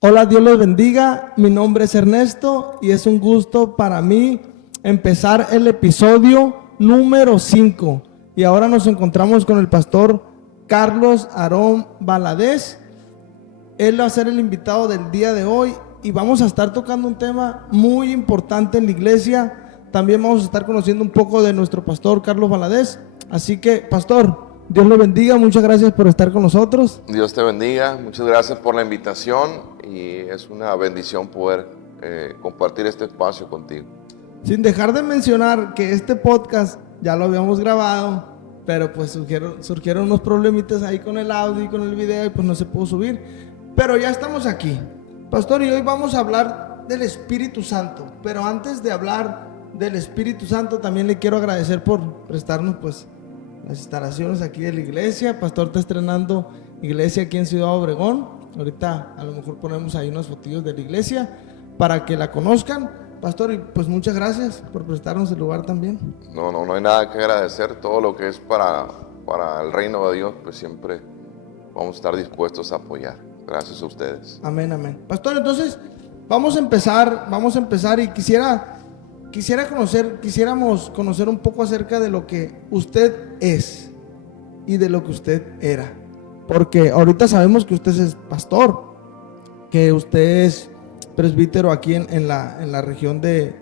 Hola, Dios los bendiga. Mi nombre es Ernesto y es un gusto para mí empezar el episodio número 5. Y ahora nos encontramos con el pastor Carlos Aarón Valadez. Él va a ser el invitado del día de hoy y vamos a estar tocando un tema muy importante en la iglesia. También vamos a estar conociendo un poco de nuestro pastor Carlos Valadez. Así que, pastor, Dios lo bendiga. Muchas gracias por estar con nosotros. Dios te bendiga, muchas gracias por la invitación y es una bendición poder compartir este espacio contigo. Sin dejar de mencionar que este podcast ya lo habíamos grabado, pero pues surgieron unos problemitas ahí con el audio y con el video y pues no se pudo subir. Pero ya estamos aquí, pastor, y hoy vamos a hablar del Espíritu Santo. Pero antes de hablar del Espíritu Santo, también le quiero agradecer por prestarnos pues las instalaciones aquí de la iglesia. Pastor está estrenando iglesia aquí en Ciudad Obregón. Ahorita a lo mejor ponemos ahí unas fotillos de la iglesia para que la conozcan. Pastor, y pues muchas gracias por prestarnos el lugar también. No hay nada que agradecer, todo lo que es para el reino de Dios, pues siempre vamos a estar dispuestos a apoyar. Gracias a ustedes. Amén, amén. Pastor, entonces vamos a empezar y quisiéramos conocer un poco acerca de lo que usted es y de lo que usted era. Porque ahorita sabemos que usted es pastor, que usted es presbítero aquí en la región de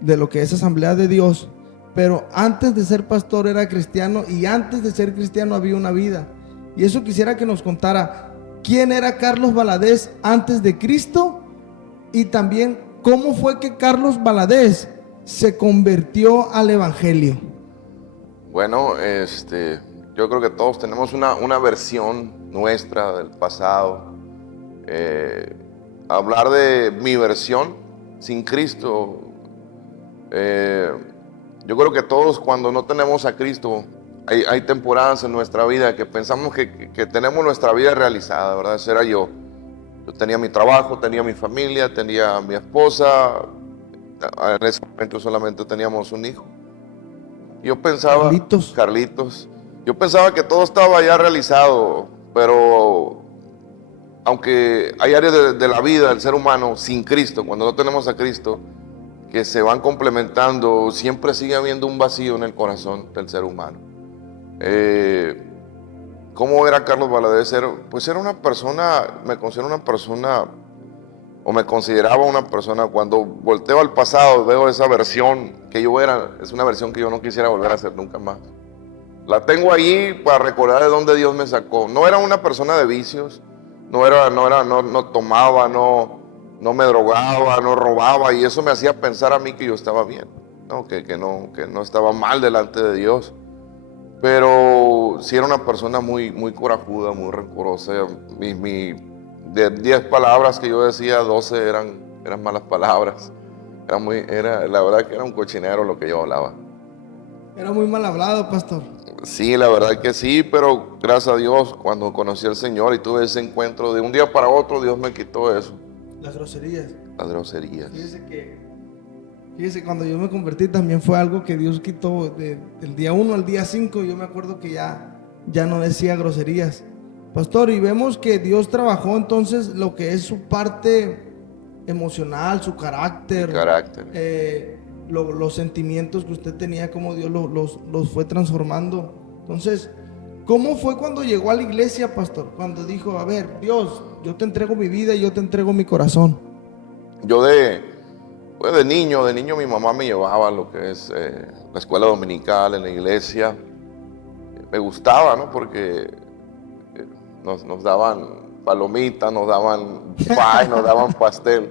lo que es Asamblea de Dios, pero antes de ser pastor era cristiano y antes de ser cristiano había una vida. Y eso quisiera que nos contara quién era Carlos Valadez antes de Cristo y también cómo fue que Carlos Valadez se convirtió al Evangelio. Bueno, yo creo que todos tenemos una versión nuestra del pasado. Hablar de mi versión sin Cristo, yo creo que todos cuando no tenemos a Cristo, hay temporadas en nuestra vida que pensamos que tenemos nuestra vida realizada, ¿verdad? Ese era yo. Yo tenía mi trabajo, tenía mi familia, tenía a mi esposa. En ese momento solamente teníamos un hijo. Yo pensaba, Carlitos, yo pensaba que todo estaba ya realizado, pero aunque hay áreas de la vida del ser humano sin Cristo, cuando no tenemos a Cristo, que se van complementando, siempre sigue habiendo un vacío en el corazón del ser humano. ¿Cómo era Carlos Valadez? Pues era una persona, me consideraba una persona, cuando volteo al pasado, veo esa versión que yo era, es una versión que yo no quisiera volver a hacer nunca más. La tengo ahí para recordar de dónde Dios me sacó. No era una persona de vicios, no tomaba, no me drogaba, no robaba, y eso me hacía pensar a mí que yo estaba bien, ¿no? Que no estaba mal delante de Dios. Pero sí era una persona muy, muy corajuda, muy rencorosa. De 10 palabras que yo decía, 12 eran malas palabras. La verdad que era un cochinero lo que yo hablaba. Era muy mal hablado, pastor. Sí, la verdad que sí, pero gracias a Dios, cuando conocí al Señor y tuve ese encuentro, de un día para otro, Dios me quitó eso. Las groserías. Las groserías. Fíjese, cuando yo me convertí también fue algo que Dios quitó del día 1 al día 5. Yo me acuerdo que ya no decía groserías. Pastor, y vemos que Dios trabajó entonces lo que es su parte emocional, su carácter. Los sentimientos que usted tenía, como Dios los fue transformando. Entonces, ¿cómo fue cuando llegó a la iglesia, pastor? Cuando dijo, a ver, Dios, yo te entrego mi vida y yo te entrego mi corazón. Yo de niño mi mamá me llevaba a lo que es la escuela dominical en la iglesia. Me gustaba, ¿no? Porque nos daban palomitas, nos daban pie, nos daban pastel.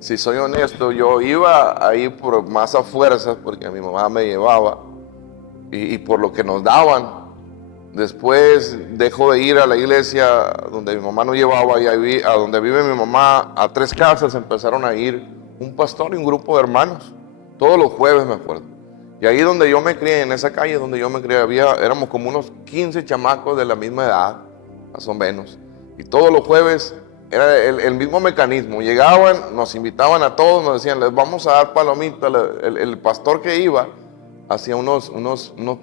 Si soy honesto, yo iba ahí por más a fuerzas porque mi mamá me llevaba y por lo que nos daban. Después dejo de ir a la iglesia donde mi mamá nos llevaba y a donde vive mi mamá, a 3 casas empezaron a ir un pastor y un grupo de hermanos. Todos los jueves me acuerdo. Y ahí donde yo me crié, en esa calle donde yo me crié, éramos como unos 15 chamacos de la misma edad, más o menos. Y todos los jueves era el mismo mecanismo. Llegaban, nos invitaban a todos, nos decían, les vamos a dar palomitas. El pastor que iba hacía unos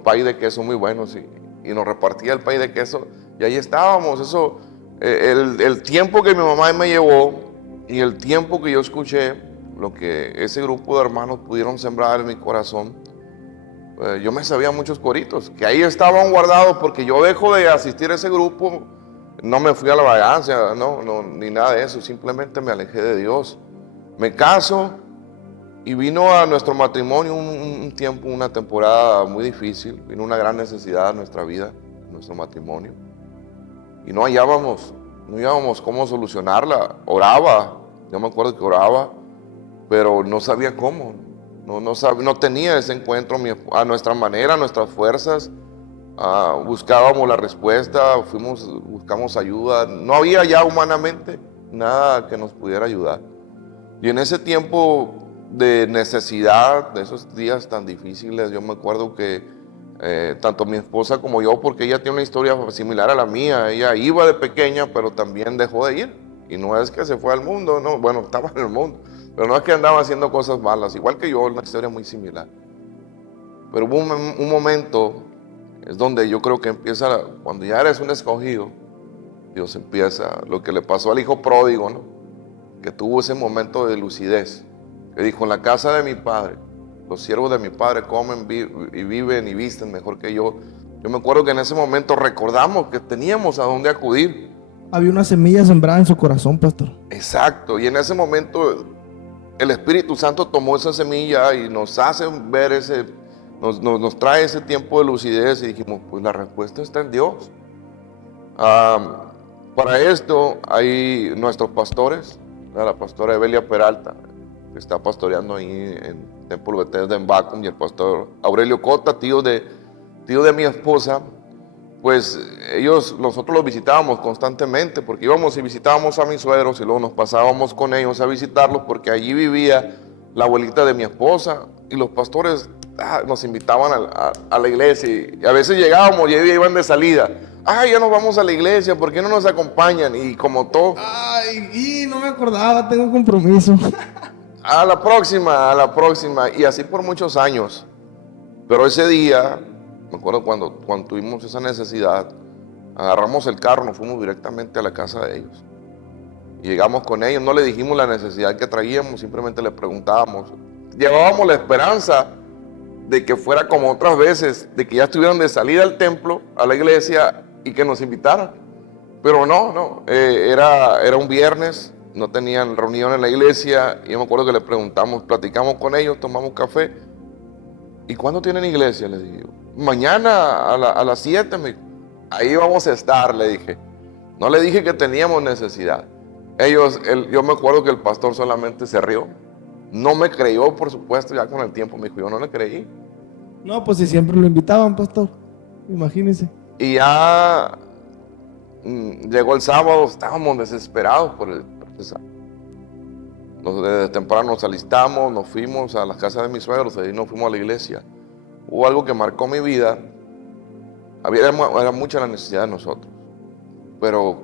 pay de queso muy buenos y nos repartía el pay de queso. Y ahí estábamos. El tiempo que mi mamá me llevó, Y el tiempo que yo escuché lo que ese grupo de hermanos pudieron sembrar en mi corazón, yo me sabía muchos coritos, que ahí estaban guardados, porque yo dejo de asistir a ese grupo, no me fui a la vagancia, no, ni nada de eso, simplemente me alejé de Dios. Me caso y vino a nuestro matrimonio un tiempo, una temporada muy difícil, vino una gran necesidad en nuestra vida, en nuestro matrimonio, y no hallábamos cómo solucionarla. Oraba, yo me acuerdo que oraba, pero no sabía cómo. No tenía ese encuentro a nuestra manera, a nuestras fuerzas. Buscábamos la respuesta, buscamos ayuda. No había ya humanamente nada que nos pudiera ayudar. Y en ese tiempo de necesidad, de esos días tan difíciles, yo me acuerdo que tanto mi esposa como yo, porque ella tiene una historia similar a la mía, ella iba de pequeña, pero también dejó de ir. Y no es que se fue al mundo, no, bueno, estaba en el mundo, pero no es que andaba haciendo cosas malas, igual que yo, una historia muy similar. Pero hubo un momento, es donde yo creo que empieza, cuando ya eres un escogido, Dios empieza, lo que le pasó al hijo pródigo, ¿no? Que tuvo ese momento de lucidez, que dijo: en la casa de mi padre, los siervos de mi padre comen y viven y visten mejor que yo. Yo me acuerdo que en ese momento recordamos que teníamos a dónde acudir. Había una semilla sembrada en su corazón, pastor. Exacto, y en ese momento el Espíritu Santo tomó esa semilla y nos hace ver nos trae ese tiempo de lucidez, y dijimos: pues la respuesta está en Dios. Para esto hay nuestros pastores, la pastora Evelia Peralta, que está pastoreando ahí en Templo Bethesda en Bacum, y el pastor Aurelio Cota, tío de mi esposa. Pues nosotros los visitábamos constantemente, porque íbamos y visitábamos a mis suegros y luego nos pasábamos con ellos a visitarlos, porque allí vivía la abuelita de mi esposa, y los pastores nos invitaban a la iglesia, y a veces llegábamos y ellos iban de salida. Ya nos vamos a la iglesia, ¿por qué no nos acompañan? Y como todo, No me acordaba, tengo compromiso. a la próxima, y así por muchos años. Pero ese día, me acuerdo cuando tuvimos esa necesidad, agarramos el carro, nos fuimos directamente a la casa de ellos. Y llegamos con ellos, no le dijimos la necesidad que traíamos, simplemente les preguntábamos. Llevábamos la esperanza de que fuera como otras veces, de que ya estuvieran de salida al templo, a la iglesia, y que nos invitaran. Pero no, era un viernes, no tenían reunión en la iglesia, y yo me acuerdo que les preguntamos, platicamos con ellos, tomamos café. ¿Y cuándo tienen iglesia? Les dije. Mañana a las 7, ahí vamos a estar, le dije. No le dije que teníamos necesidad. Yo me acuerdo que el pastor solamente se rió. No me creyó, por supuesto, ya con el tiempo me dijo: yo no le creí. No, pues si siempre lo invitaban, pastor, imagínense. Y ya llegó el sábado, estábamos desesperados por el sábado. Desde temprano nos alistamos, nos fuimos a las casas de mis suegros, y nos fuimos a la iglesia. Hubo algo que marcó mi vida. Era mucha la necesidad de nosotros, pero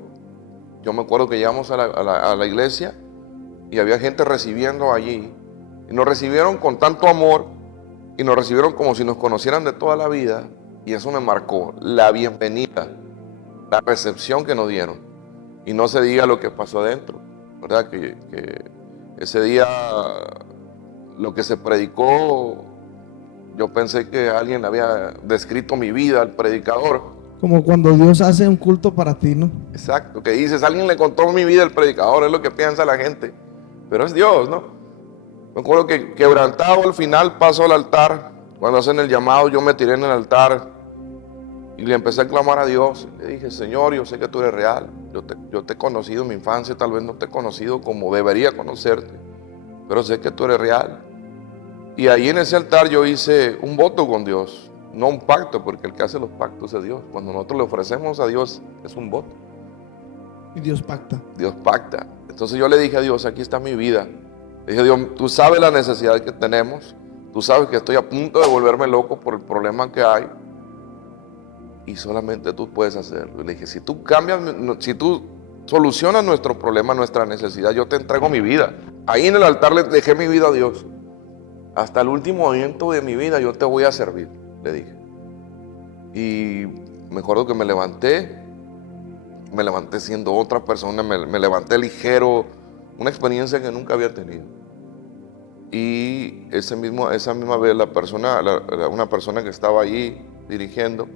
yo me acuerdo que llegamos a la iglesia y había gente recibiendo allí, y nos recibieron con tanto amor, y nos recibieron como si nos conocieran de toda la vida, y eso me marcó la bienvenida, la recepción que nos dieron. Y no se diga lo que pasó adentro, ¿verdad? Que ese día lo que se predicó, yo pensé que alguien había descrito mi vida al predicador. Como cuando Dios hace un culto para ti, ¿no? Exacto, que dices: alguien le contó mi vida al predicador, es lo que piensa la gente, pero es Dios, ¿no? Me acuerdo que quebrantado al final paso al altar. Cuando hacen el llamado, yo me tiré en el altar y le empecé a clamar a Dios. Le dije: Señor, yo sé que tú eres real. Yo te he conocido en mi infancia, tal vez no te he conocido como debería conocerte, pero sé que tú eres real. Y ahí en ese altar yo hice un voto con Dios, no un pacto, porque el que hace los pactos es Dios. Cuando nosotros le ofrecemos a Dios, es un voto. Y Dios pacta. Dios pacta. Entonces yo le dije a Dios: aquí está mi vida. Le dije: Dios, tú sabes la necesidad que tenemos, tú sabes que estoy a punto de volverme loco por el problema que hay, y solamente tú puedes hacerlo. Le dije: si tú solucionas nuestro problema, nuestra necesidad, yo te entrego mi vida. Ahí en el altar le dejé mi vida a Dios. Hasta el último momento de mi vida yo te voy a servir, le dije. Y me acuerdo que me levanté siendo otra persona, me levanté ligero, una experiencia que nunca había tenido. Y esa misma vez una persona que estaba allí dirigiendo,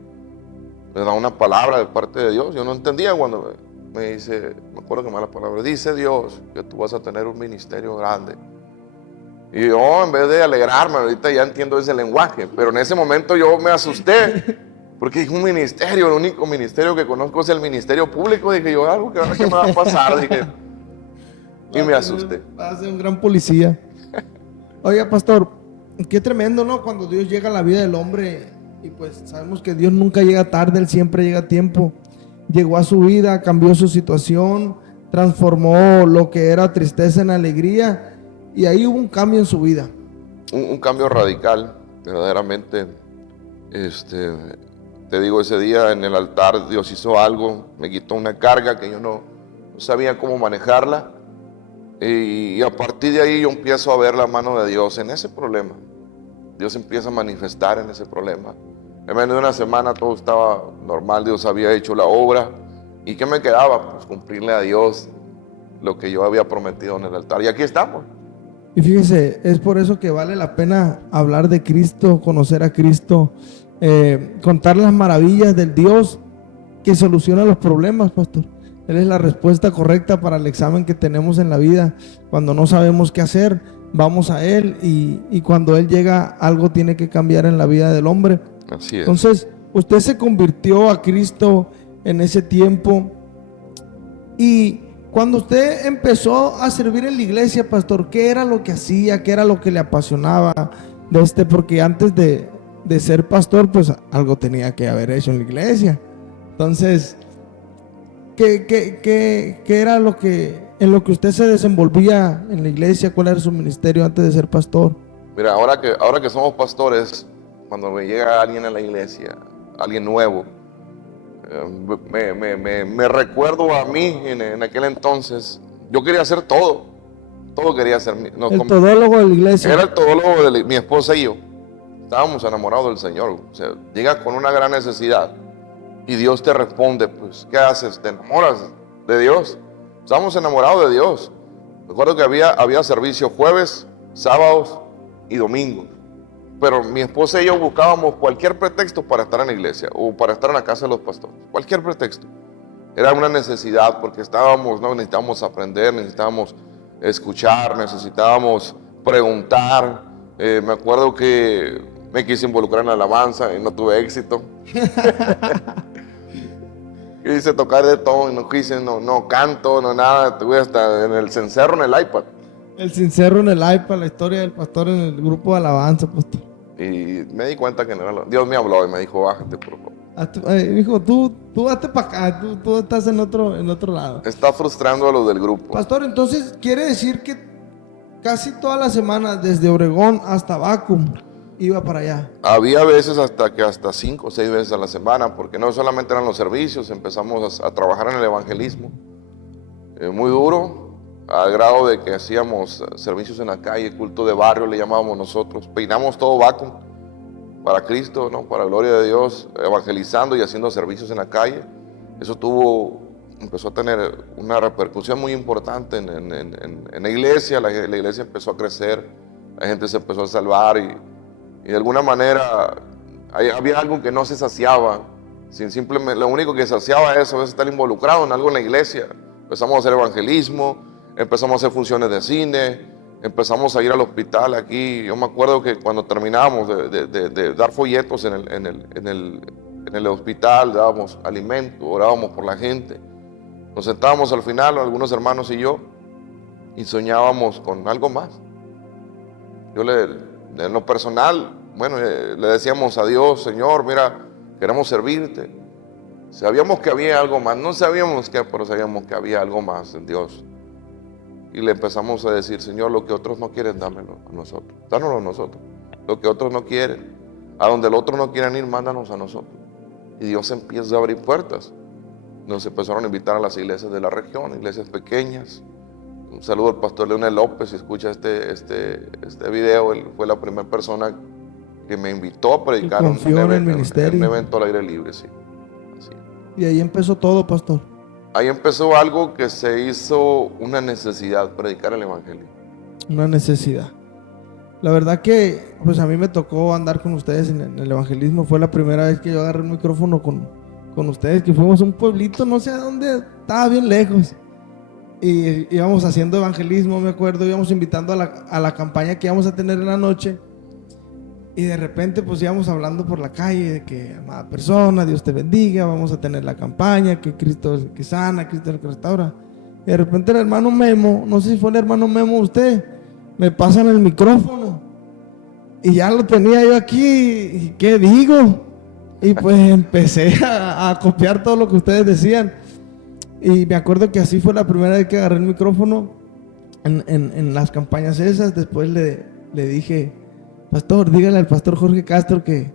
me da una palabra de parte de Dios. Yo no entendía cuando me dice, me acuerdo que me da la palabra, dice Dios que tú vas a tener un ministerio grande. Y yo, en vez de alegrarme, ahorita ya entiendo ese lenguaje, pero en ese momento yo me asusté, porque es un ministerio, el único ministerio que conozco es el ministerio público. Dije yo, algo que me va a pasar, dije, y me asusté. Va a ser un gran policía. Oiga, pastor, qué tremendo, ¿no? Cuando Dios llega a la vida del hombre, y pues sabemos que Dios nunca llega tarde, Él siempre llega a tiempo. Llegó a su vida, cambió su situación, transformó lo que era tristeza en alegría, y ahí hubo un cambio en su vida. Un cambio radical, verdaderamente. Te digo, ese día en el altar Dios hizo algo, me quitó una carga que yo no sabía cómo manejarla. Y a partir de ahí yo empiezo a ver la mano de Dios en ese problema. Dios empieza a manifestar en ese problema. En menos de una semana todo estaba normal, Dios había hecho la obra. ¿Y qué me quedaba? Pues cumplirle a Dios lo que yo había prometido en el altar. Y aquí estamos. Y fíjese, es por eso que vale la pena hablar de Cristo, conocer a Cristo, contar las maravillas del Dios que soluciona los problemas, pastor. Él es la respuesta correcta para el examen que tenemos en la vida. Cuando no sabemos qué hacer, vamos a Él, y cuando Él llega, algo tiene que cambiar en la vida del hombre. Así es. Entonces, usted se convirtió a Cristo en ese tiempo, y cuando usted empezó a servir en la iglesia, pastor, ¿qué era lo que hacía? ¿Qué era lo que le apasionaba Porque antes de ser pastor, pues algo tenía que haber hecho en la iglesia. Entonces, ¿qué era en lo que usted se desenvolvía en la iglesia? ¿Cuál era su ministerio antes de ser pastor? Mira, ahora que somos pastores, cuando me llega alguien a la iglesia, alguien nuevo, me recuerdo a mí en aquel entonces. Yo quería hacer todo quería hacer. El todólogo de la iglesia. Era el todólogo de mi esposa y yo. Estábamos enamorados del Señor. O sea, llegas con una gran necesidad y Dios te responde, pues, ¿qué haces? ¿Te enamoras de Dios? Estábamos enamorados de Dios. Recuerdo que había servicio jueves, sábados y domingos. Pero mi esposa y yo buscábamos cualquier pretexto para estar en la iglesia o para estar en la casa de los pastores. Cualquier pretexto. Era una necesidad porque necesitábamos aprender, necesitábamos escuchar, necesitábamos preguntar. Me acuerdo que me quise involucrar en la alabanza y no tuve éxito. Quise tocar de todo y no canto, no nada. Tuve hasta en el cencerro en el iPad. El cencerro en el iPad, la historia del pastor en el grupo de alabanza, pastor. Y me di cuenta que no era Dios me habló y me dijo, bájate, por favor. Dijo, tú vete para acá, tú estás en otro lado. Está frustrando a los del grupo. Pastor, entonces quiere decir que casi toda la semana, desde Obregón hasta Bacum, iba para allá. Había veces hasta 5 o 6 veces a la semana, porque no solamente eran los servicios, empezamos a trabajar en el evangelismo. Muy duro, al grado de que hacíamos servicios en la calle, culto de barrio le llamábamos nosotros. Peinamos todo Bacum para Cristo, ¿no? Para la gloria de Dios, evangelizando y haciendo servicios en la calle. Eso empezó a tener una repercusión muy importante en la iglesia. La iglesia empezó a crecer, la gente se empezó a salvar y de alguna manera había algo que no se saciaba. Simplemente, lo único que saciaba eso es estar involucrado en algo en la iglesia. Empezamos a hacer evangelismo, empezamos a hacer funciones de cine, empezamos a ir al hospital aquí. Yo me acuerdo que cuando terminábamos de dar folletos en el hospital, dábamos alimento, orábamos por la gente. Nos sentábamos al final, algunos hermanos y yo, y soñábamos con algo más. En lo personal, le decíamos a Dios, Señor, mira, queremos servirte. Sabíamos que había algo más, no sabíamos qué, pero sabíamos que había algo más en Dios. Y le empezamos a decir, Señor, lo que otros no quieren, dámelo a nosotros. Dánoslo a nosotros. Lo que otros no quieren, a donde el otro no quieren ir, mándanos a nosotros. Y Dios empieza a abrir puertas. Nos empezaron a invitar a las iglesias de la región, iglesias pequeñas. Un saludo al pastor Leonel López, si escucha este video. Él fue la primera persona que me invitó a predicar en el ministerio. un evento al aire libre, sí. Así. Y ahí empezó todo, pastor. ahí empezó algo que se hizo una necesidad, predicar el evangelio. Una necesidad. La verdad que pues a mí me tocó andar con ustedes en el evangelismo. Fue la primera vez que yo agarré el micrófono con ustedes, que fuimos a un pueblito, no sé a dónde, estaba bien lejos. Y íbamos haciendo evangelismo, me acuerdo, íbamos invitando a la campaña que íbamos a tener en la noche. Y de repente pues íbamos hablando por la calle de que, amada persona, Dios te bendiga, vamos a tener la campaña, que Cristo es el que sana, Cristo es el que restaura. Y de repente el hermano Memo, no sé si fue el hermano Memo usted, me pasan el micrófono. Y ya lo tenía yo aquí, ¿y qué digo? Y pues empecé a copiar todo lo que ustedes decían. Y me acuerdo que así fue la primera vez que agarré el micrófono en las campañas esas. Después le dije, pastor, dígale al pastor Jorge Castro que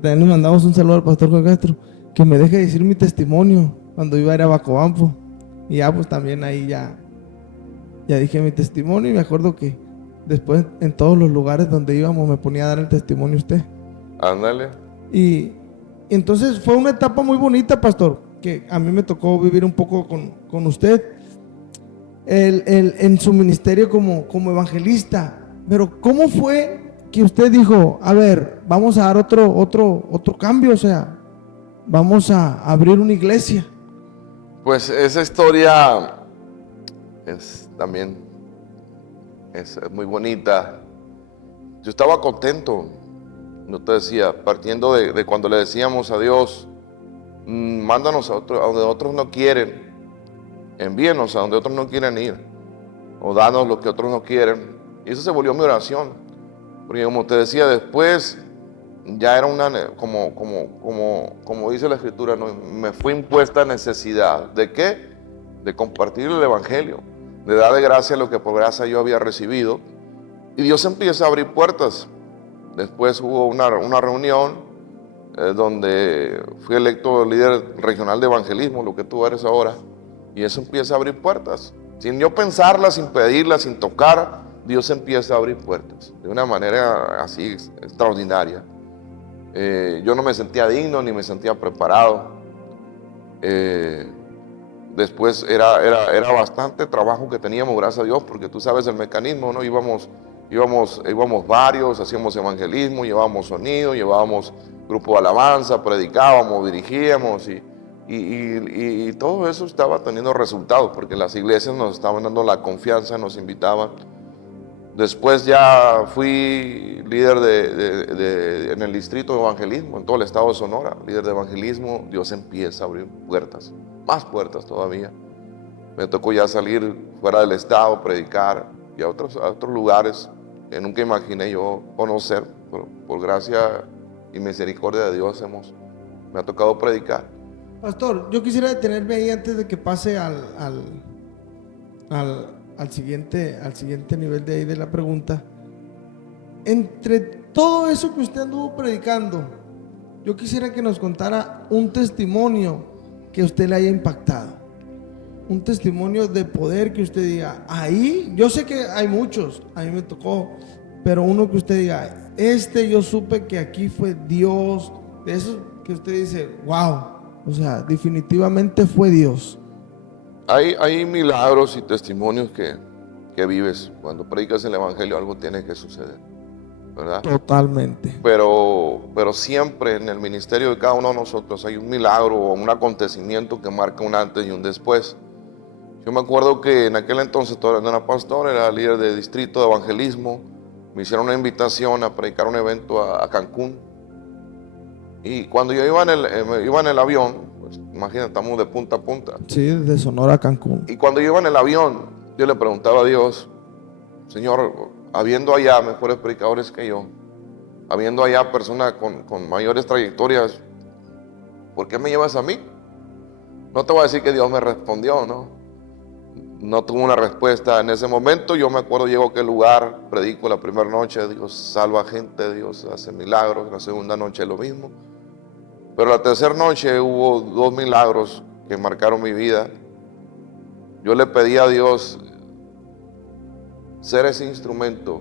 también le mandamos un saludo al pastor Jorge Castro, que me deje decir mi testimonio cuando iba a ir a Bacobampo. Y ya pues también ahí ya dije mi testimonio. Y me acuerdo que después en todos los lugares donde íbamos me ponía a dar el testimonio usted. Ándale. Y entonces fue una etapa muy bonita, pastor, que a mí me tocó vivir un poco con usted en su ministerio como evangelista. Pero ¿cómo fue que usted dijo, a ver, vamos a dar otro cambio? O sea, vamos a abrir una iglesia. Pues esa historia también es muy bonita. Yo estaba contento, no te decía, partiendo de cuando le decíamos a Dios, mándanos a donde otros no quieren, envíenos a donde otros no quieren ir, o danos lo que otros no quieren. Y eso se volvió mi oración, porque como te decía, después ya era como dice la Escritura, ¿no? Me fue impuesta necesidad. ¿De qué? De compartir el evangelio, de dar de gracia lo que por gracia yo había recibido. Y Dios empieza a abrir puertas. Después hubo una reunión donde fui electo líder regional de evangelismo, lo que tú eres ahora. Y eso empieza a abrir puertas. Sin yo pensarla, sin pedirla, sin tocar, Dios empieza a abrir puertas. De una manera así extraordinaria. Yo no me sentía digno ni me sentía preparado. Después era bastante trabajo que teníamos, gracias a Dios, porque tú sabes el mecanismo, ¿no? Íbamos varios, hacíamos evangelismo, llevábamos sonido, llevábamos grupo de alabanza, predicábamos, dirigíamos y todo eso estaba teniendo resultados, porque las iglesias nos estaban dando la confianza, nos invitaban. Después ya fui líder en el distrito de evangelismo, en todo el estado de Sonora, líder de evangelismo. Dios empieza a abrir puertas, más puertas todavía. Me tocó ya salir fuera del estado, predicar y a otros lugares que nunca imaginé yo conocer. Por gracia y misericordia de Dios me ha tocado predicar. Pastor, yo quisiera detenerme ahí antes de que pase al siguiente nivel de ahí de la pregunta. Entre todo eso que usted anduvo predicando, yo quisiera que nos contara un testimonio que a usted le haya impactado. Un testimonio de poder que usted diga, ahí, yo sé que hay muchos, a mí me tocó, pero uno que usted diga, yo supe que aquí fue Dios, de esos que usted dice, wow, o sea, definitivamente fue Dios. Hay milagros y testimonios que vives. Cuando predicas el evangelio algo tiene que suceder, ¿verdad? Totalmente. Pero siempre en el ministerio de cada uno de nosotros hay un milagro o un acontecimiento que marca un antes y un después. Yo me acuerdo que en aquel entonces todavía no era pastor, era líder de distrito de evangelismo. Me hicieron una invitación a predicar un evento a Cancún. Y cuando yo iba en el avión, pues imagínate, estamos de punta a punta. Sí, de Sonora a Cancún. Y cuando yo iba en el avión, yo le preguntaba a Dios, Señor, habiendo allá mejores predicadores que yo, habiendo allá personas con mayores trayectorias, ¿por qué me llevas a mí? No te voy a decir que Dios me respondió, ¿no? No tuve una respuesta en ese momento. Yo me acuerdo, llego a aquel lugar, predico la primera noche, Dios salva gente, Dios hace milagros. La segunda noche lo mismo. Pero la tercera noche hubo 2 milagros que marcaron mi vida. Yo le pedí a Dios ser ese instrumento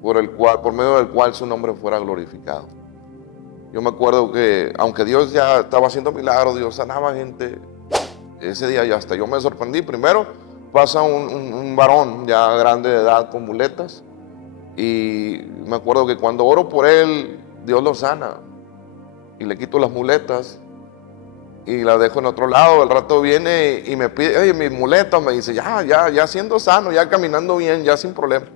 por medio del cual su nombre fuera glorificado. Yo me acuerdo que, aunque Dios ya estaba haciendo milagros, Dios sanaba gente, ese día ya hasta yo me sorprendí. Primero pasa un varón ya grande de edad con muletas, y me acuerdo que cuando oro por él, Dios lo sana, y le quito las muletas y las dejo en otro lado. Al rato viene y me pide, oye, mis muletas, me dice, ya siendo sano, ya caminando bien, ya sin problema.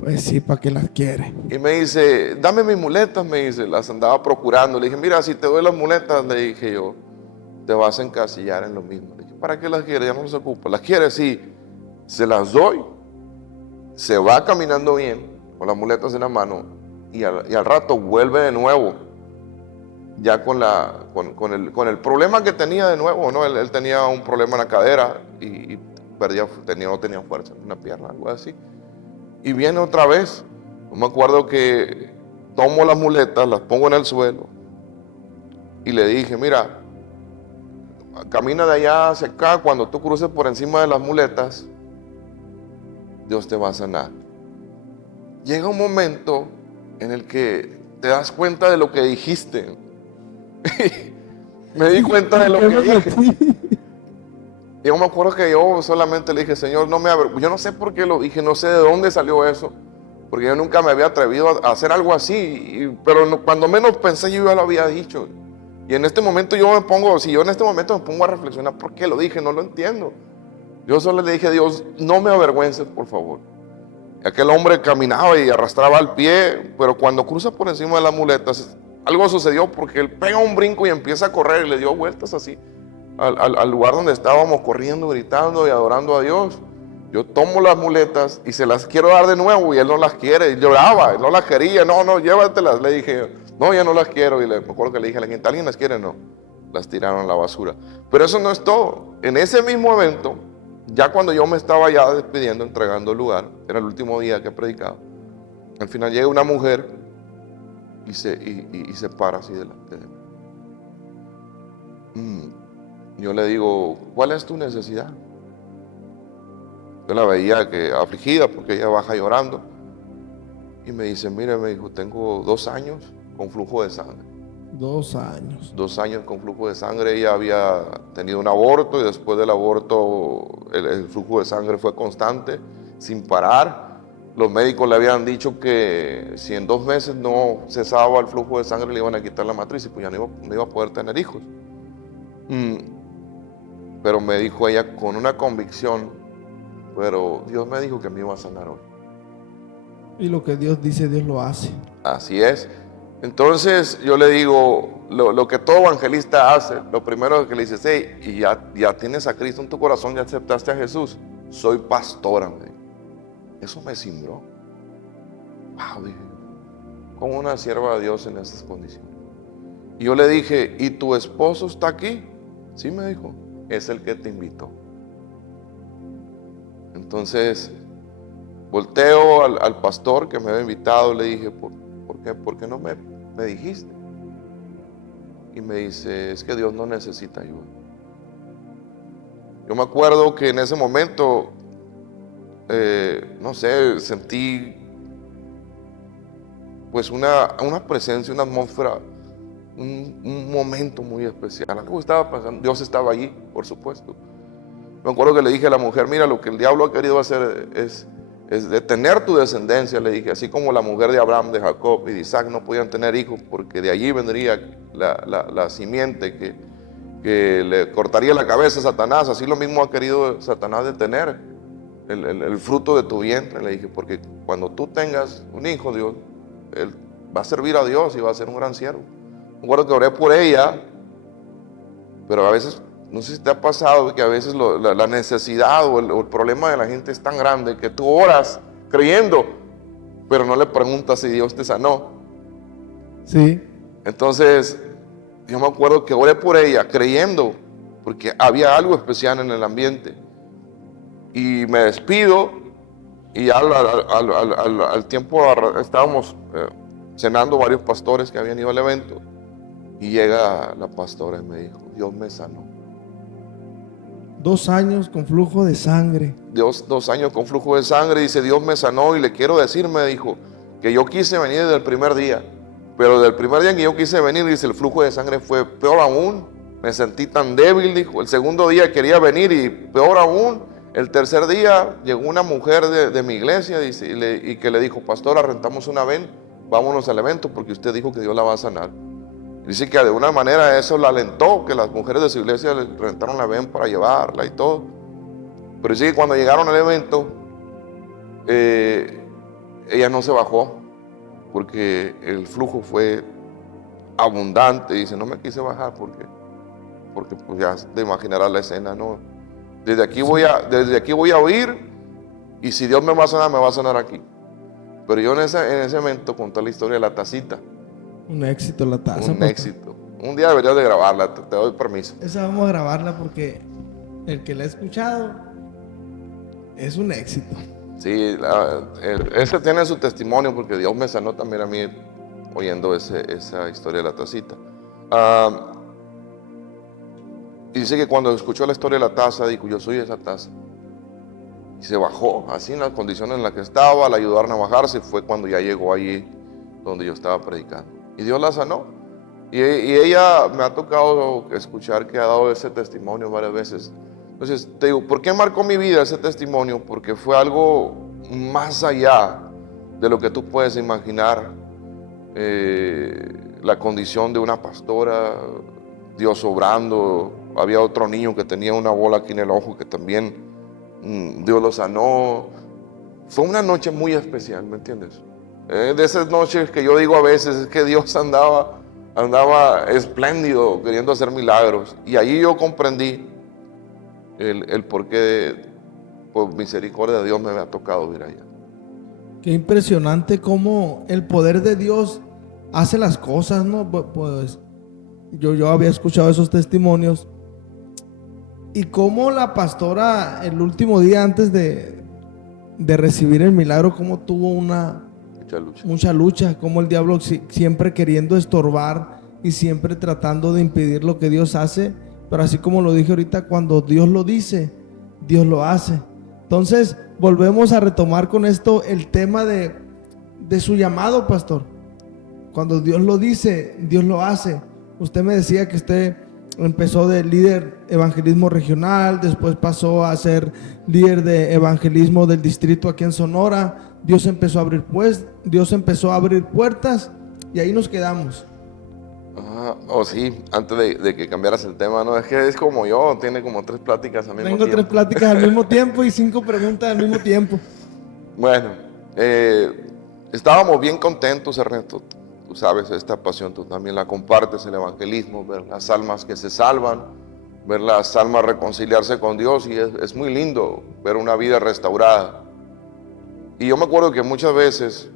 Pues sí, ¿para qué las quiere? Y me dice, dame mis muletas, me dice, las andaba procurando. Le dije, mira, si te doy las muletas, le dije yo, te vas a encasillar en lo mismo. Le dije, ¿para qué las quieres? Ya no se ocupa. ¿Las quieres? Sí. Se las doy, se va caminando bien, con las muletas en la mano, y al rato vuelve de nuevo, ya con el problema que tenía de nuevo, ¿no? Él tenía un problema en la cadera y no tenía fuerza en una pierna, algo así. Y viene otra vez. Me acuerdo que tomo las muletas, las pongo en el suelo y le dije, mira, camina de allá hacia acá, cuando tú cruces por encima de las muletas, Dios te va a sanar. Llega un momento en el que te das cuenta de lo que dijiste. Me di cuenta de lo que dije. Yo me acuerdo que yo solamente le dije, Señor, yo no sé por qué lo dije, no sé de dónde salió eso, porque yo nunca me había atrevido a hacer algo así, pero cuando menos pensé yo ya lo había dicho. Y en este momento si yo en este momento me pongo a reflexionar, ¿por qué lo dije? No lo entiendo. Yo solo le dije a Dios, no me avergüences, por favor. Aquel hombre caminaba y arrastraba el pie, pero cuando cruza por encima de las muletas, algo sucedió porque él pega un brinco y empieza a correr y le dio vueltas así al lugar donde estábamos corriendo, gritando y adorando a Dios. Yo tomo las muletas y se las quiero dar de nuevo y él no las quiere, y lloraba, él no las quería, no, llévatelas. Le dije, no, ya no las quiero. Y me acuerdo que le dije a la gente, ¿alguien las quiere? No, las tiraron a la basura. Pero eso no es todo. En ese mismo evento, ya cuando yo me estaba ya despidiendo, entregando el lugar, era el último día que predicaba, al final llega una mujer y se para así delante de mí. Yo le digo, ¿cuál es tu necesidad? Yo la veía que afligida porque ella baja llorando. Y me dice, mire, me dijo, tengo 2 años con flujo de sangre. 2 años. 2 años con flujo de sangre. Ella había tenido un aborto y después del aborto el flujo de sangre fue constante, sin parar. Los médicos le habían dicho que si en 2 meses no cesaba el flujo de sangre le iban a quitar la matriz y pues ya no iba a poder tener hijos. Pero me dijo ella con una convicción, pero Dios me dijo que me iba a sanar hoy. Y lo que Dios dice, Dios lo hace. Así es. Entonces yo le digo, lo que todo evangelista hace, lo primero es que le dices, hey, y ya tienes a Cristo en tu corazón, ya aceptaste a Jesús. Soy pastora, me dijo. Eso me cimbró. Wow, dije, como una sierva de Dios en esas condiciones. Y yo le dije, ¿y tu esposo está aquí? Sí, me dijo, es el que te invitó. Entonces volteo al pastor que me había invitado y le dije, ¿por qué no me dijiste? Y me dice, es que Dios no necesita ayuda. Yo me acuerdo que en ese momento, no sé, sentí pues una presencia, una atmósfera, un momento muy especial. Algo estaba pasando, Dios estaba allí, por supuesto. Me acuerdo que le dije a la mujer, mira, lo que el diablo ha querido hacer es detener tu descendencia, le dije, así como la mujer de Abraham, de Jacob y de Isaac no podían tener hijos porque de allí vendría la simiente que le cortaría la cabeza a Satanás, así lo mismo ha querido Satanás detener el fruto de tu vientre, le dije, porque cuando tú tengas un hijo, Dios, él va a servir a Dios y va a ser un gran siervo. Me acuerdo que oré por ella, pero a veces, no sé si te ha pasado que a veces la necesidad o el problema de la gente es tan grande que tú oras creyendo, pero no le preguntas si Dios te sanó. Sí. Entonces, yo me acuerdo que oré por ella creyendo, porque había algo especial en el ambiente. Y me despido y ya al tiempo estábamos cenando varios pastores que habían ido al evento. Y llega la pastora y me dijo, Dios me sanó. 2 años con flujo de sangre. 2 años con flujo de sangre, dice, Dios me sanó y le quiero decir, me dijo, que yo quise venir desde el primer día, Pero del primer día en que yo quise venir, dice, el flujo de sangre fue peor aún. Me sentí tan débil, dijo. El segundo día quería venir y peor aún. El tercer día llegó una mujer de mi iglesia, dice, y que le dijo, pastora, rentamos una van, vámonos al evento porque usted dijo que Dios la va a sanar. Dice que de una manera eso la alentó, que las mujeres de su iglesia le rentaron la van para llevarla y todo. Pero dice que cuando llegaron al evento, ella no se bajó porque el flujo fue abundante. Dice, no me quise bajar porque pues ya te imaginarás la escena, ¿no? Desde aquí voy a oír, y si Dios me va a sanar aquí. Pero yo en ese momento conté la historia de la tacita. Un éxito la taza. Un éxito. Un día deberías de grabarla, te doy permiso. Esa vamos a grabarla porque el que la ha escuchado es un éxito. Sí, ese tiene su testimonio porque Dios me sanó también a mí oyendo esa historia de la tacita. Y dice que cuando escuchó la historia de la taza, dijo, yo soy esa taza. Y se bajó, así en las condiciones en las que estaba, la ayudaron a bajarse, fue cuando ya llegó allí donde yo estaba predicando. Y Dios la sanó. Y ella me ha tocado escuchar que ha dado ese testimonio varias veces. Entonces, te digo, ¿por qué marcó mi vida ese testimonio? Porque fue algo más allá de lo que tú puedes imaginar. La condición de una pastora, Dios obrando. Había otro niño que tenía una bola aquí en el ojo que también Dios lo sanó. Fue una noche muy especial, ¿me entiendes? De esas noches que yo digo a veces es que Dios andaba espléndido queriendo hacer milagros. Y allí yo comprendí el por qué, por misericordia de Dios, me había tocado ir allá. Qué impresionante cómo el poder de Dios hace las cosas, ¿no? Pues yo había escuchado esos testimonios. Y cómo la pastora el último día antes de recibir el milagro, cómo tuvo mucha lucha, cómo el diablo siempre queriendo estorbar y siempre tratando de impedir lo que Dios hace. Pero así como lo dije ahorita, cuando Dios lo dice, Dios lo hace. Entonces volvemos a retomar con esto el tema de su llamado, pastor. Cuando Dios lo dice, Dios lo hace. Usted me decía que usted empezó de líder evangelismo regional, después pasó a ser líder de evangelismo del distrito aquí en Sonora. Dios empezó a abrir puertas y ahí nos quedamos. Sí, antes de que cambiaras el tema, no, es que es como yo, tiene como 3 pláticas al mismo tiempo. Tengo 3 pláticas al mismo tiempo y 5 preguntas al mismo tiempo. Bueno, estábamos bien contentos, Ernesto. Tú sabes, esta pasión tú también la compartes, el evangelismo, ver las almas que se salvan, ver las almas reconciliarse con Dios, y es muy lindo ver una vida restaurada. Y yo me acuerdo que muchas veces,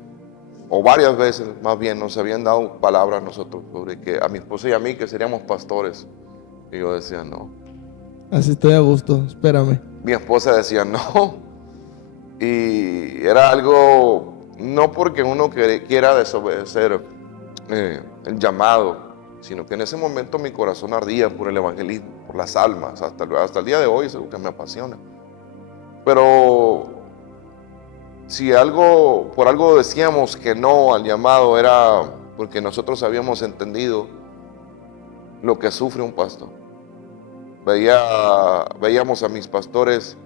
o varias veces más bien, nos habían dado palabras a nosotros sobre que a mi esposa y a mí que seríamos pastores. Y yo decía, no. Así estoy a gusto, espérame. Mi esposa decía, no. Y era algo, no porque uno quiera desobedecer el llamado, sino que en ese momento mi corazón ardía por el evangelismo, por las almas. Hasta el día de hoy es lo que me apasiona. Pero si por algo decíamos que no al llamado, era porque nosotros habíamos entendido lo que sufre un pastor. Veíamos a mis pastores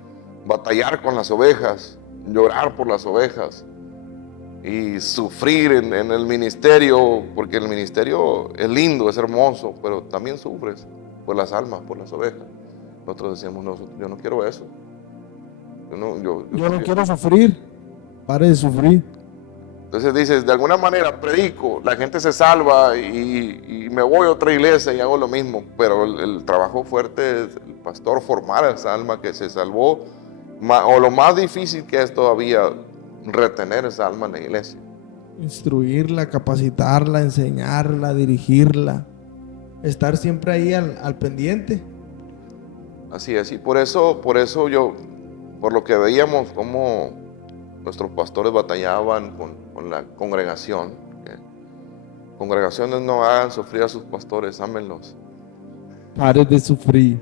batallar con las ovejas, llorar por las ovejas y sufrir en el ministerio, porque el ministerio es lindo, es hermoso, pero también sufres por las almas, por las ovejas. Nosotros decíamos, no, yo no quiero eso. Yo no quiero sufrir. Pare de sufrir. Entonces dices, de alguna manera predico, la gente se salva y me voy a otra iglesia y hago lo mismo, pero el trabajo fuerte es el pastor formar a esa alma que se salvó, o lo más difícil que es todavía retener esa alma en la iglesia. Instruirla, capacitarla, enseñarla, dirigirla, estar siempre ahí al pendiente. Así es, y por eso yo, por lo que veíamos cómo nuestros pastores batallaban con la congregación. Congregaciones no hagan sufrir a sus pastores, ámenlos. Pare de sufrir.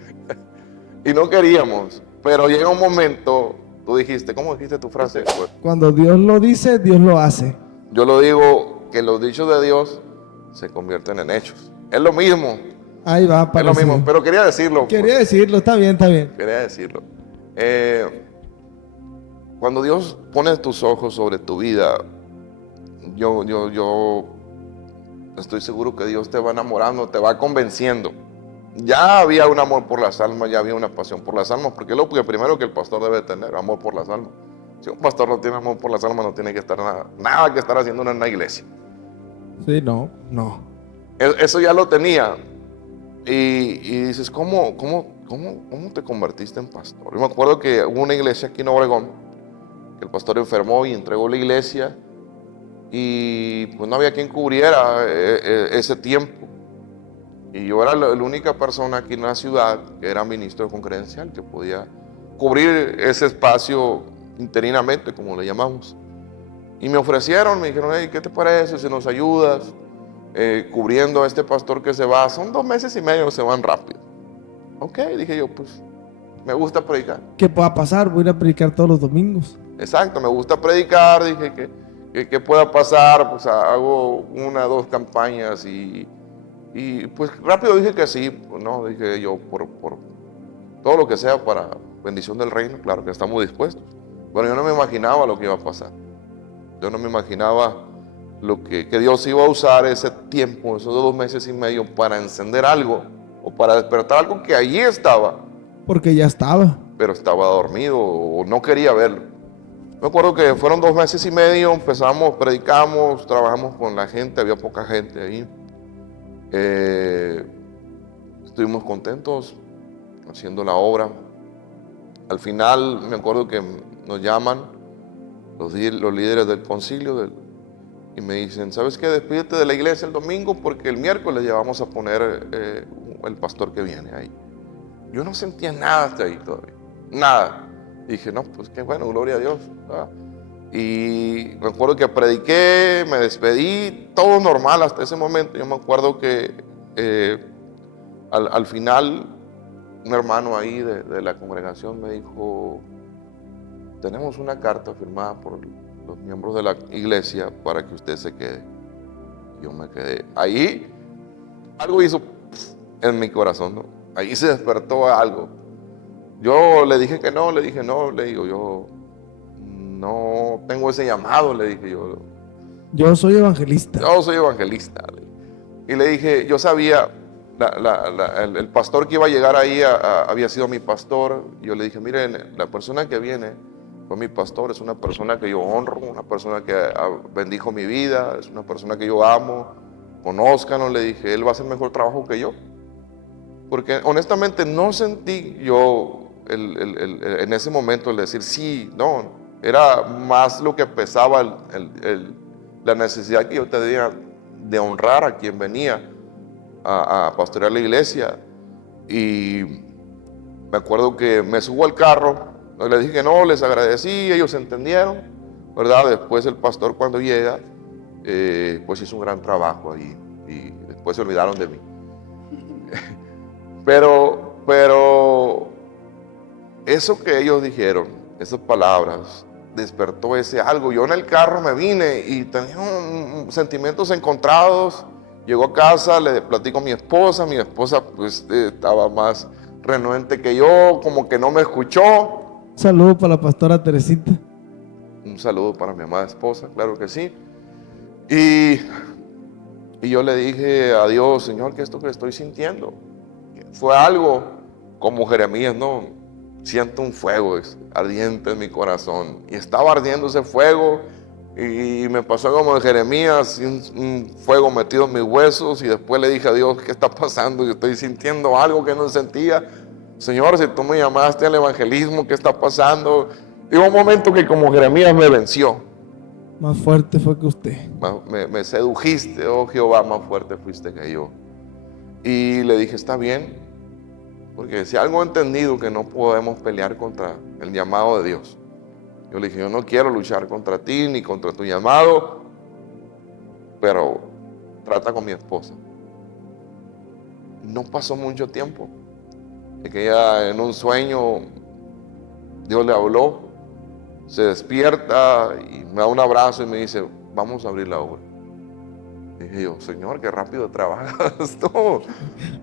Y no queríamos, pero llega un momento, tú dijiste, ¿cómo dijiste tu frase? Cuando Dios lo dice, Dios lo hace. Yo lo digo, que los dichos de Dios se convierten en hechos. Es lo mismo. Ahí va, Es lo parecido. mismo, pero quería decirlo. Quería decirlo, está bien, está bien. Quería decirlo. Cuando Dios pone tus ojos sobre tu vida, yo estoy seguro que Dios te va enamorando, te va convenciendo. Ya había un amor por las almas, ya había una pasión por las almas, porque es lo que primero que el pastor debe tener, amor por las almas. Si un pastor no tiene amor por las almas, no tiene que estar nada que estar haciendo en una iglesia. Sí, no. Eso ya lo tenía. Y dices, ¿cómo te convertiste en pastor? Yo me acuerdo que hubo una iglesia aquí en Obregón, que el pastor enfermó y entregó la iglesia, y pues no había quien cubriera ese tiempo. Y yo era la única persona aquí en la ciudad que era ministro concredencial, que podía cubrir ese espacio interinamente, como le llamamos. Y me ofrecieron, me dijeron, hey, ¿qué te parece si nos ayudas cubriendo a este pastor que se va? Son 2 meses y medio, se van rápido. Ok, dije yo, pues me gusta predicar. ¿Qué pueda pasar? Voy a ir a predicar todos los domingos. Exacto, me gusta predicar, dije que pueda pasar, pues hago 1 o 2 campañas y pues rápido dije que sí, pues, no, dije yo, por todo lo que sea para bendición del reino, claro que estamos dispuestos. Bueno, yo no me imaginaba lo que iba a pasar. Yo no me imaginaba que Dios iba a usar ese tiempo, esos 2 meses y medio, para encender algo o para despertar algo que allí estaba, Porque ya estaba. pero estaba dormido o no quería verlo. Me acuerdo que fueron 2 meses y medio, empezamos, predicamos, trabajamos con la gente, había poca gente ahí. Estuvimos contentos haciendo la obra. Al final me acuerdo que nos llaman los líderes del concilio y me dicen, ¿sabes qué? Despídete de la iglesia el domingo porque el miércoles ya vamos a poner el pastor que viene ahí. Yo no sentía nada hasta ahí todavía, nada. Y dije, no, pues qué bueno, gloria a Dios, ¿verdad? Y me acuerdo que prediqué, me despedí, todo normal hasta ese momento. Yo me acuerdo que al final un hermano ahí de la congregación me dijo, tenemos una carta firmada por los miembros de la iglesia para que usted se quede. Yo me quedé. Ahí algo hizo en mi corazón, ¿no? Ahí se despertó algo. Yo le dije que no, le digo yo, no tengo ese llamado, le dije yo. Yo soy evangelista. Yo soy evangelista. Y le dije, yo sabía, el pastor que iba a llegar ahí había sido mi pastor. Y yo le dije, miren, la persona que viene fue mi pastor, es una persona que yo honro, una persona que bendijo mi vida, es una persona que yo amo, conózcanlo, le dije, él va a hacer mejor trabajo que yo. Porque honestamente no sentí yo en ese momento el decir sí, no, era más lo que pesaba la necesidad que yo tenía de honrar a quien venía a pastorear la iglesia. Y me acuerdo que me subo al carro, les dije que no, les agradecí, ellos entendieron, ¿verdad? Después el pastor cuando llega, pues hizo un gran trabajo ahí y después se olvidaron de mí. Pero eso que ellos dijeron, esas palabras, despertó ese algo. Yo en el carro me vine y tenía sentimientos encontrados. Llego a casa, le platico a mi esposa pues estaba más renuente que yo, como que no me escuchó. Un saludo para la pastora Teresita. Un saludo para mi amada esposa, claro que sí. Y yo le dije a Dios, Señor, ¿qué es esto que estoy sintiendo? Fue algo como Jeremías, ¿no? Siento un fuego ardiente en mi corazón. Y estaba ardiendo ese fuego y me pasó como de Jeremías, un fuego metido en mis huesos. Y después le dije a Dios, ¿qué está pasando? Yo estoy sintiendo algo que no sentía. Señor, si tú me llamaste al evangelismo, ¿qué está pasando? Y hubo un momento que como Jeremías me venció. Más fuerte fue que usted. Me sedujiste, oh Jehová, más fuerte fuiste que yo. Y le dije, está bien, porque si algo he entendido que no podemos pelear contra el llamado de Dios. Yo le dije, yo no quiero luchar contra ti ni contra tu llamado, pero trata con mi esposa. No pasó mucho tiempo, de que ella en un sueño, Dios le habló, se despierta y me da un abrazo y me dice, vamos a abrir la obra. dije yo, Señor, qué rápido trabajas tú.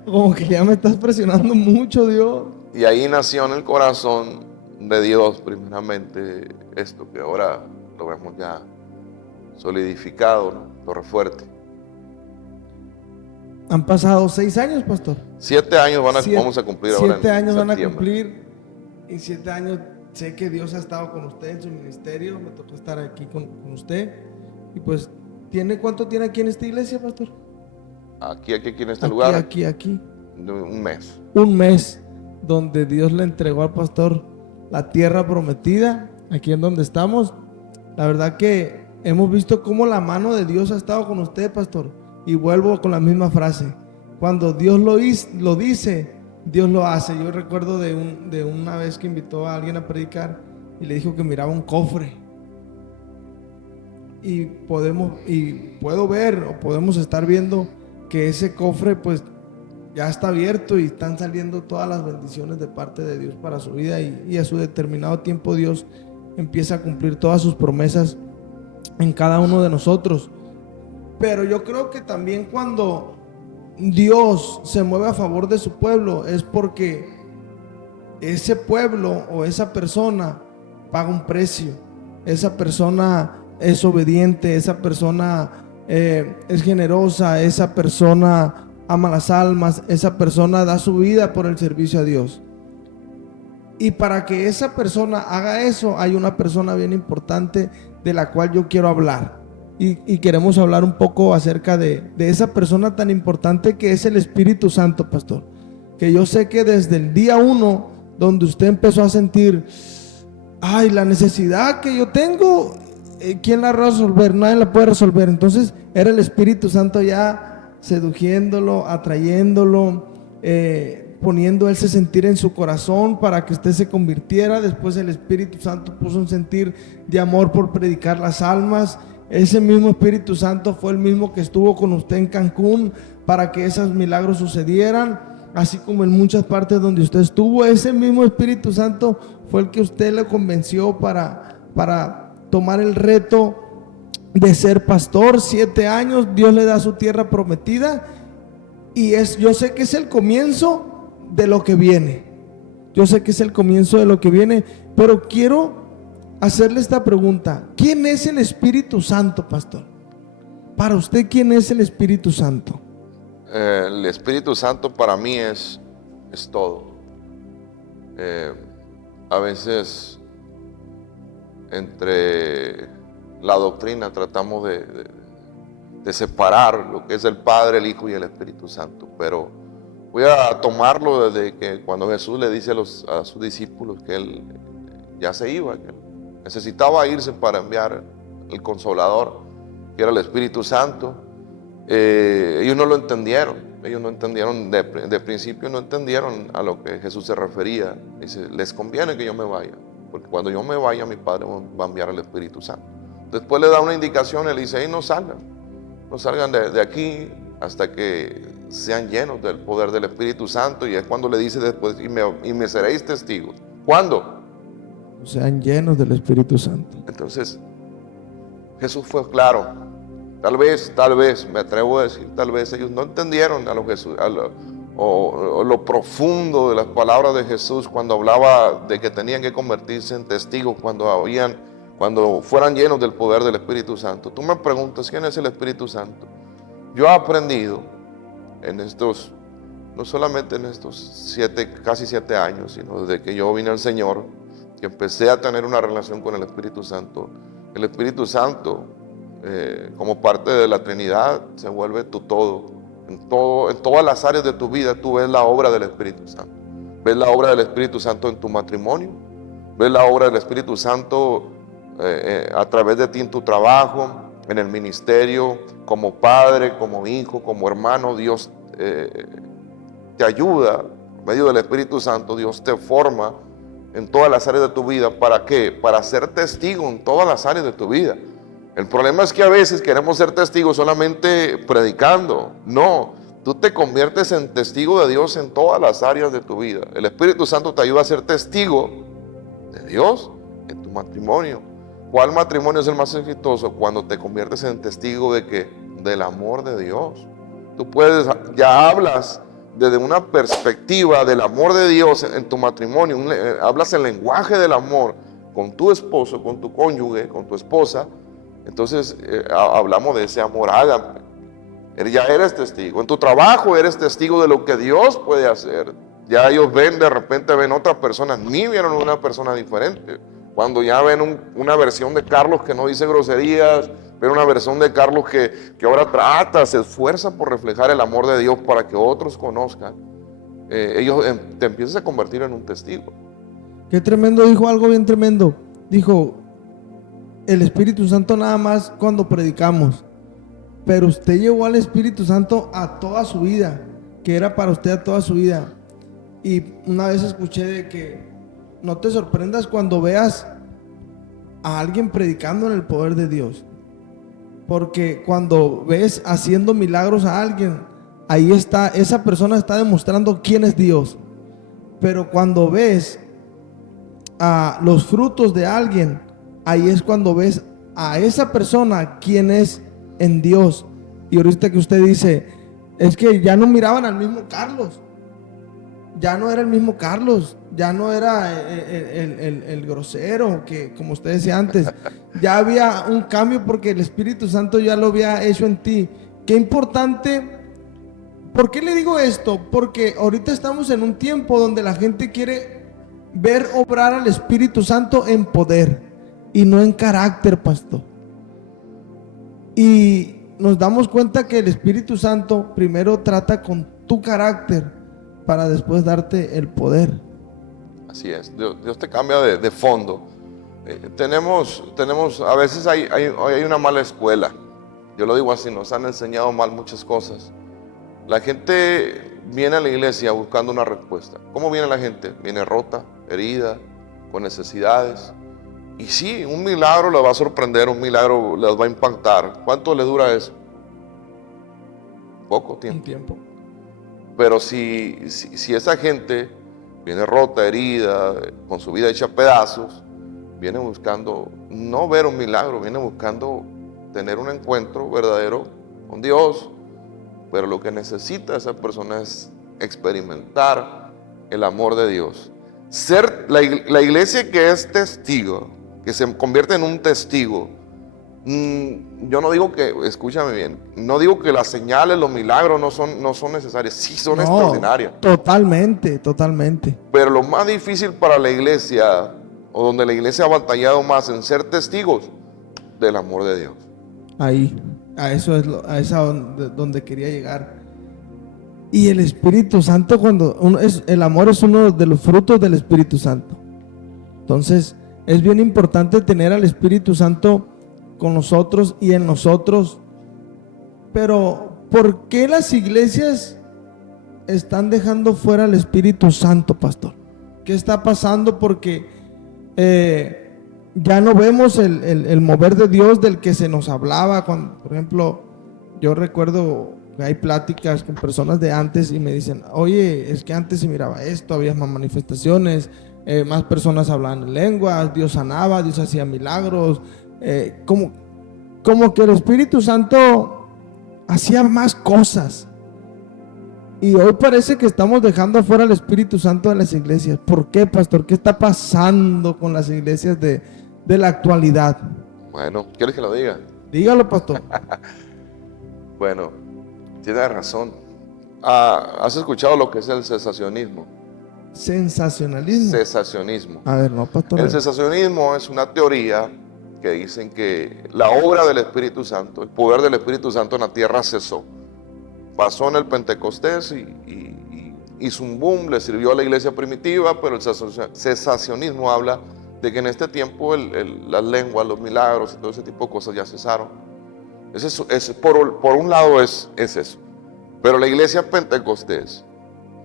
Como que ya me estás presionando mucho, Dios. Y ahí nació en el corazón de Dios, primeramente, esto que ahora lo vemos ya solidificado, ¿no? Torre Fuerte. Han pasado 6 años, pastor. 7 años vamos a cumplir ahora. 7 años van a septiembre. cumplir. Y 7 años sé que Dios ha estado con usted en su ministerio. Me tocó estar aquí con usted. Y pues, ¿cuánto tiene aquí en esta iglesia, pastor? Aquí en este lugar. Aquí. Un mes. Un mes donde Dios le entregó al pastor la tierra prometida, aquí en donde estamos. La verdad que hemos visto cómo la mano de Dios ha estado con usted, pastor. Y vuelvo con la misma frase: cuando Dios lo dice, Dios lo hace. Yo recuerdo de una vez que invitó a alguien a predicar y le dijo que miraba un cofre. Y puedo ver, o podemos estar viendo, que ese cofre pues ya está abierto y están saliendo todas las bendiciones de parte de Dios para su vida, y a su determinado tiempo Dios empieza a cumplir todas sus promesas en cada uno de nosotros. Pero yo creo que también cuando Dios se mueve a favor de su pueblo es porque ese pueblo o esa persona paga un precio. Esa persona es obediente, esa persona es generosa, esa persona ama las almas, esa persona da su vida por el servicio a Dios. Y para que esa persona haga eso, hay una persona bien importante de la cual yo quiero hablar. Y queremos hablar un poco acerca de esa persona tan importante que es el Espíritu Santo, pastor. Que yo sé que desde el día 1, donde usted empezó a sentir, la necesidad que yo tengo, ¿quién la va a resolver? Nadie la puede resolver. Entonces era el Espíritu Santo ya seduciéndolo, atrayéndolo, poniendo ese sentir en su corazón para que usted se convirtiera. Después el Espíritu Santo puso un sentir de amor por predicar las almas. Ese mismo Espíritu Santo fue el mismo que estuvo con usted en Cancún para que esos milagros sucedieran, así como en muchas partes donde usted estuvo. Ese mismo Espíritu Santo fue el que usted le convenció para tomar el reto de ser pastor. 7 años, Dios le da su tierra prometida, y yo sé que es el comienzo de lo que viene. Yo sé que es el comienzo de lo que viene, pero quiero hacerle esta pregunta: ¿quién es el Espíritu Santo, pastor? Para usted, ¿quién es el Espíritu Santo? El Espíritu Santo para mí es todo. A veces entre la doctrina tratamos de separar lo que es el Padre, el Hijo y el Espíritu Santo, pero voy a tomarlo desde que cuando Jesús le dice a sus discípulos que Él ya se iba, que necesitaba irse para enviar el Consolador, que era el Espíritu Santo. Ellos no lo entendieron. De principio no entendieron a lo que Jesús se refería. Dice: les conviene que yo me vaya, porque cuando yo me vaya, mi Padre va a enviar el Espíritu Santo. Después le da una indicación, le dice: no salgan de aquí hasta que sean llenos del poder del Espíritu Santo. Y es cuando le dice después: y me seréis testigos. ¿Cuándo? Sean llenos del Espíritu Santo. Entonces Jesús fue claro. Tal vez, me atrevo a decir, tal vez ellos no entendieron lo profundo de las palabras de Jesús cuando hablaba de que tenían que convertirse en testigos cuando fueran llenos del poder del Espíritu Santo. Tú me preguntas: ¿quién es el Espíritu Santo? Yo he aprendido no solamente en estos casi 7 años, sino desde que yo vine al Señor, que empecé a tener una relación con el Espíritu Santo. El Espíritu Santo, como parte de la Trinidad, se vuelve tu todo. En todas las áreas de tu vida tú ves la obra del Espíritu Santo. Ves la obra del Espíritu Santo en tu matrimonio, ves la obra del Espíritu Santo a través de ti en tu trabajo, en el ministerio, como padre, como hijo, como hermano. Dios te ayuda, por medio del Espíritu Santo. Dios te forma en todas las áreas de tu vida. ¿Para qué? Para ser testigo en todas las áreas de tu vida. El problema es que a veces queremos ser testigos solamente predicando. No, tú te conviertes en testigo de Dios en todas las áreas de tu vida. El Espíritu Santo te ayuda a ser testigo de Dios en tu matrimonio. ¿Cuál matrimonio es el más exitoso? Cuando te conviertes en testigo de que del amor de Dios. Tú puedes, ya hablas desde una perspectiva del amor de Dios en tu matrimonio, hablas el lenguaje del amor con tu esposo, con tu cónyuge, con tu esposa. Entonces hablamos de ese amor ágape. Ya eres testigo. En tu trabajo eres testigo de lo que Dios puede hacer. Ya ellos ven, de repente ven otras personas, ni vieron una persona diferente. Cuando ya ven una versión de Carlos que no dice groserías, ven una versión de Carlos que ahora trata, se esfuerza por reflejar el amor de Dios para que otros conozcan, ellos te empiezas a convertir en un testigo. Qué tremendo, dijo algo bien tremendo. Dijo, el Espíritu Santo nada más cuando predicamos, pero usted llevó al Espíritu Santo a toda su vida, que era para usted a toda su vida. Y una vez escuché de que no te sorprendas cuando veas a alguien predicando en el poder de Dios, porque cuando ves haciendo milagros a alguien, ahí está, esa persona está demostrando quién es Dios. Pero cuando ves a los frutos de alguien, ahí es cuando ves a esa persona quién es en Dios. Y ahorita que usted dice, es que ya no miraban al mismo Carlos, ya no era el mismo Carlos, ya no era el grosero que como usted decía antes, ya había un cambio porque el Espíritu Santo ya lo había hecho en ti. Qué importante. ¿Por qué le digo esto? Porque ahorita estamos en un tiempo donde la gente quiere ver obrar al Espíritu Santo en poder y no en carácter, pastor. Y nos damos cuenta que el Espíritu Santo primero trata con tu carácter para después darte el poder. Así es, Dios te cambia de fondo. Tenemos, a veces hay una mala escuela. Yo lo digo así, nos han enseñado mal muchas cosas. La gente viene a la iglesia buscando una respuesta. ¿Cómo viene la gente? Viene rota, herida, con necesidades. Y sí, un milagro les va a sorprender, un milagro les va a impactar. ¿Cuánto le dura eso? Poco tiempo. Un tiempo. Pero si esa gente viene rota, herida, con su vida hecha pedazos, viene buscando no ver un milagro, viene buscando tener un encuentro verdadero con Dios. Pero lo que necesita esa persona es experimentar el amor de Dios. Ser la iglesia que es testigo, que se convierte en un testigo. Yo no digo que, escúchame bien, no digo que las señales, los milagros no son necesarias. Sí, son extraordinarias. Totalmente. Pero lo más difícil para la iglesia, o donde la iglesia ha batallado más en ser testigos del amor de Dios. Ahí. A eso es donde quería llegar. Y el Espíritu Santo, el amor es uno de los frutos del Espíritu Santo. Entonces es bien importante tener al Espíritu Santo con nosotros y en nosotros. Pero ¿por qué las iglesias están dejando fuera al Espíritu Santo, pastor? ¿Qué está pasando? Porque ya no vemos el mover de Dios del que se nos hablaba. Cuando, por ejemplo, yo recuerdo que hay pláticas con personas de antes y me dicen, oye, es que antes se miraba esto, había más manifestaciones, más personas hablaban en lenguas, Dios sanaba, Dios hacía milagros, como que el Espíritu Santo hacía más cosas. Y hoy parece que estamos dejando afuera al Espíritu Santo de las iglesias. ¿Por qué, pastor? ¿Qué está pasando con las iglesias de la actualidad? Bueno, ¿quieres que lo diga? Dígalo, pastor. Bueno, tienes razón. ¿Has escuchado lo que es el cesacionismo? ¿Sensacionalismo? Cesacionismo. A ver, no, pastor. El cesacionismo es una teoría que dicen que la obra del Espíritu Santo, el poder del Espíritu Santo en la tierra cesó. Pasó en el Pentecostés y hizo un boom, le sirvió a la iglesia primitiva, pero el cesacionismo habla de que en este tiempo las lenguas, los milagros y todo ese tipo de cosas ya cesaron. Por un lado es eso. Pero la iglesia pentecostés,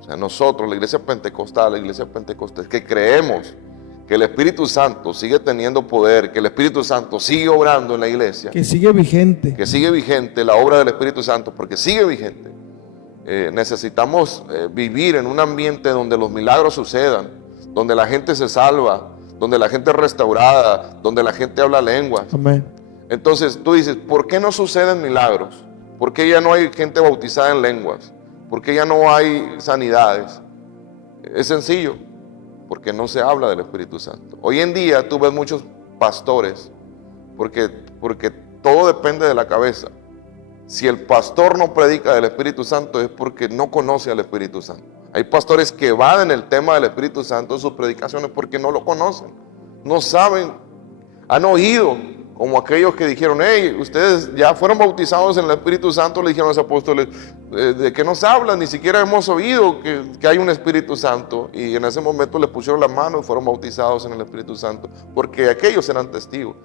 o sea, nosotros, la iglesia pentecostal, la iglesia pentecostés, que creemos que el Espíritu Santo sigue teniendo poder, que el Espíritu Santo sigue obrando en la iglesia. Que sigue vigente. Que sigue vigente la obra del Espíritu Santo, porque sigue vigente. Necesitamos vivir en un ambiente donde los milagros sucedan, donde la gente se salva, donde la gente es restaurada, donde la gente habla lenguas. Amén. Entonces tú dices, ¿por qué no suceden milagros? ¿Por qué ya no hay gente bautizada en lenguas? ¿Por qué ya no hay sanidades? Es sencillo, porque no se habla del Espíritu Santo. Hoy en día tú ves muchos pastores, porque todo depende de la cabeza. Si el pastor no predica del Espíritu Santo es porque no conoce al Espíritu Santo. Hay pastores que evaden el tema del Espíritu Santo en sus predicaciones porque no lo conocen, no saben, han oído, como aquellos que dijeron: hey, ustedes ya fueron bautizados en el Espíritu Santo. Le dijeron a los apóstoles: ¿de qué nos hablan? Ni siquiera hemos oído que hay un Espíritu Santo. Y en ese momento les pusieron la mano y fueron bautizados en el Espíritu Santo, porque aquellos eran testigos.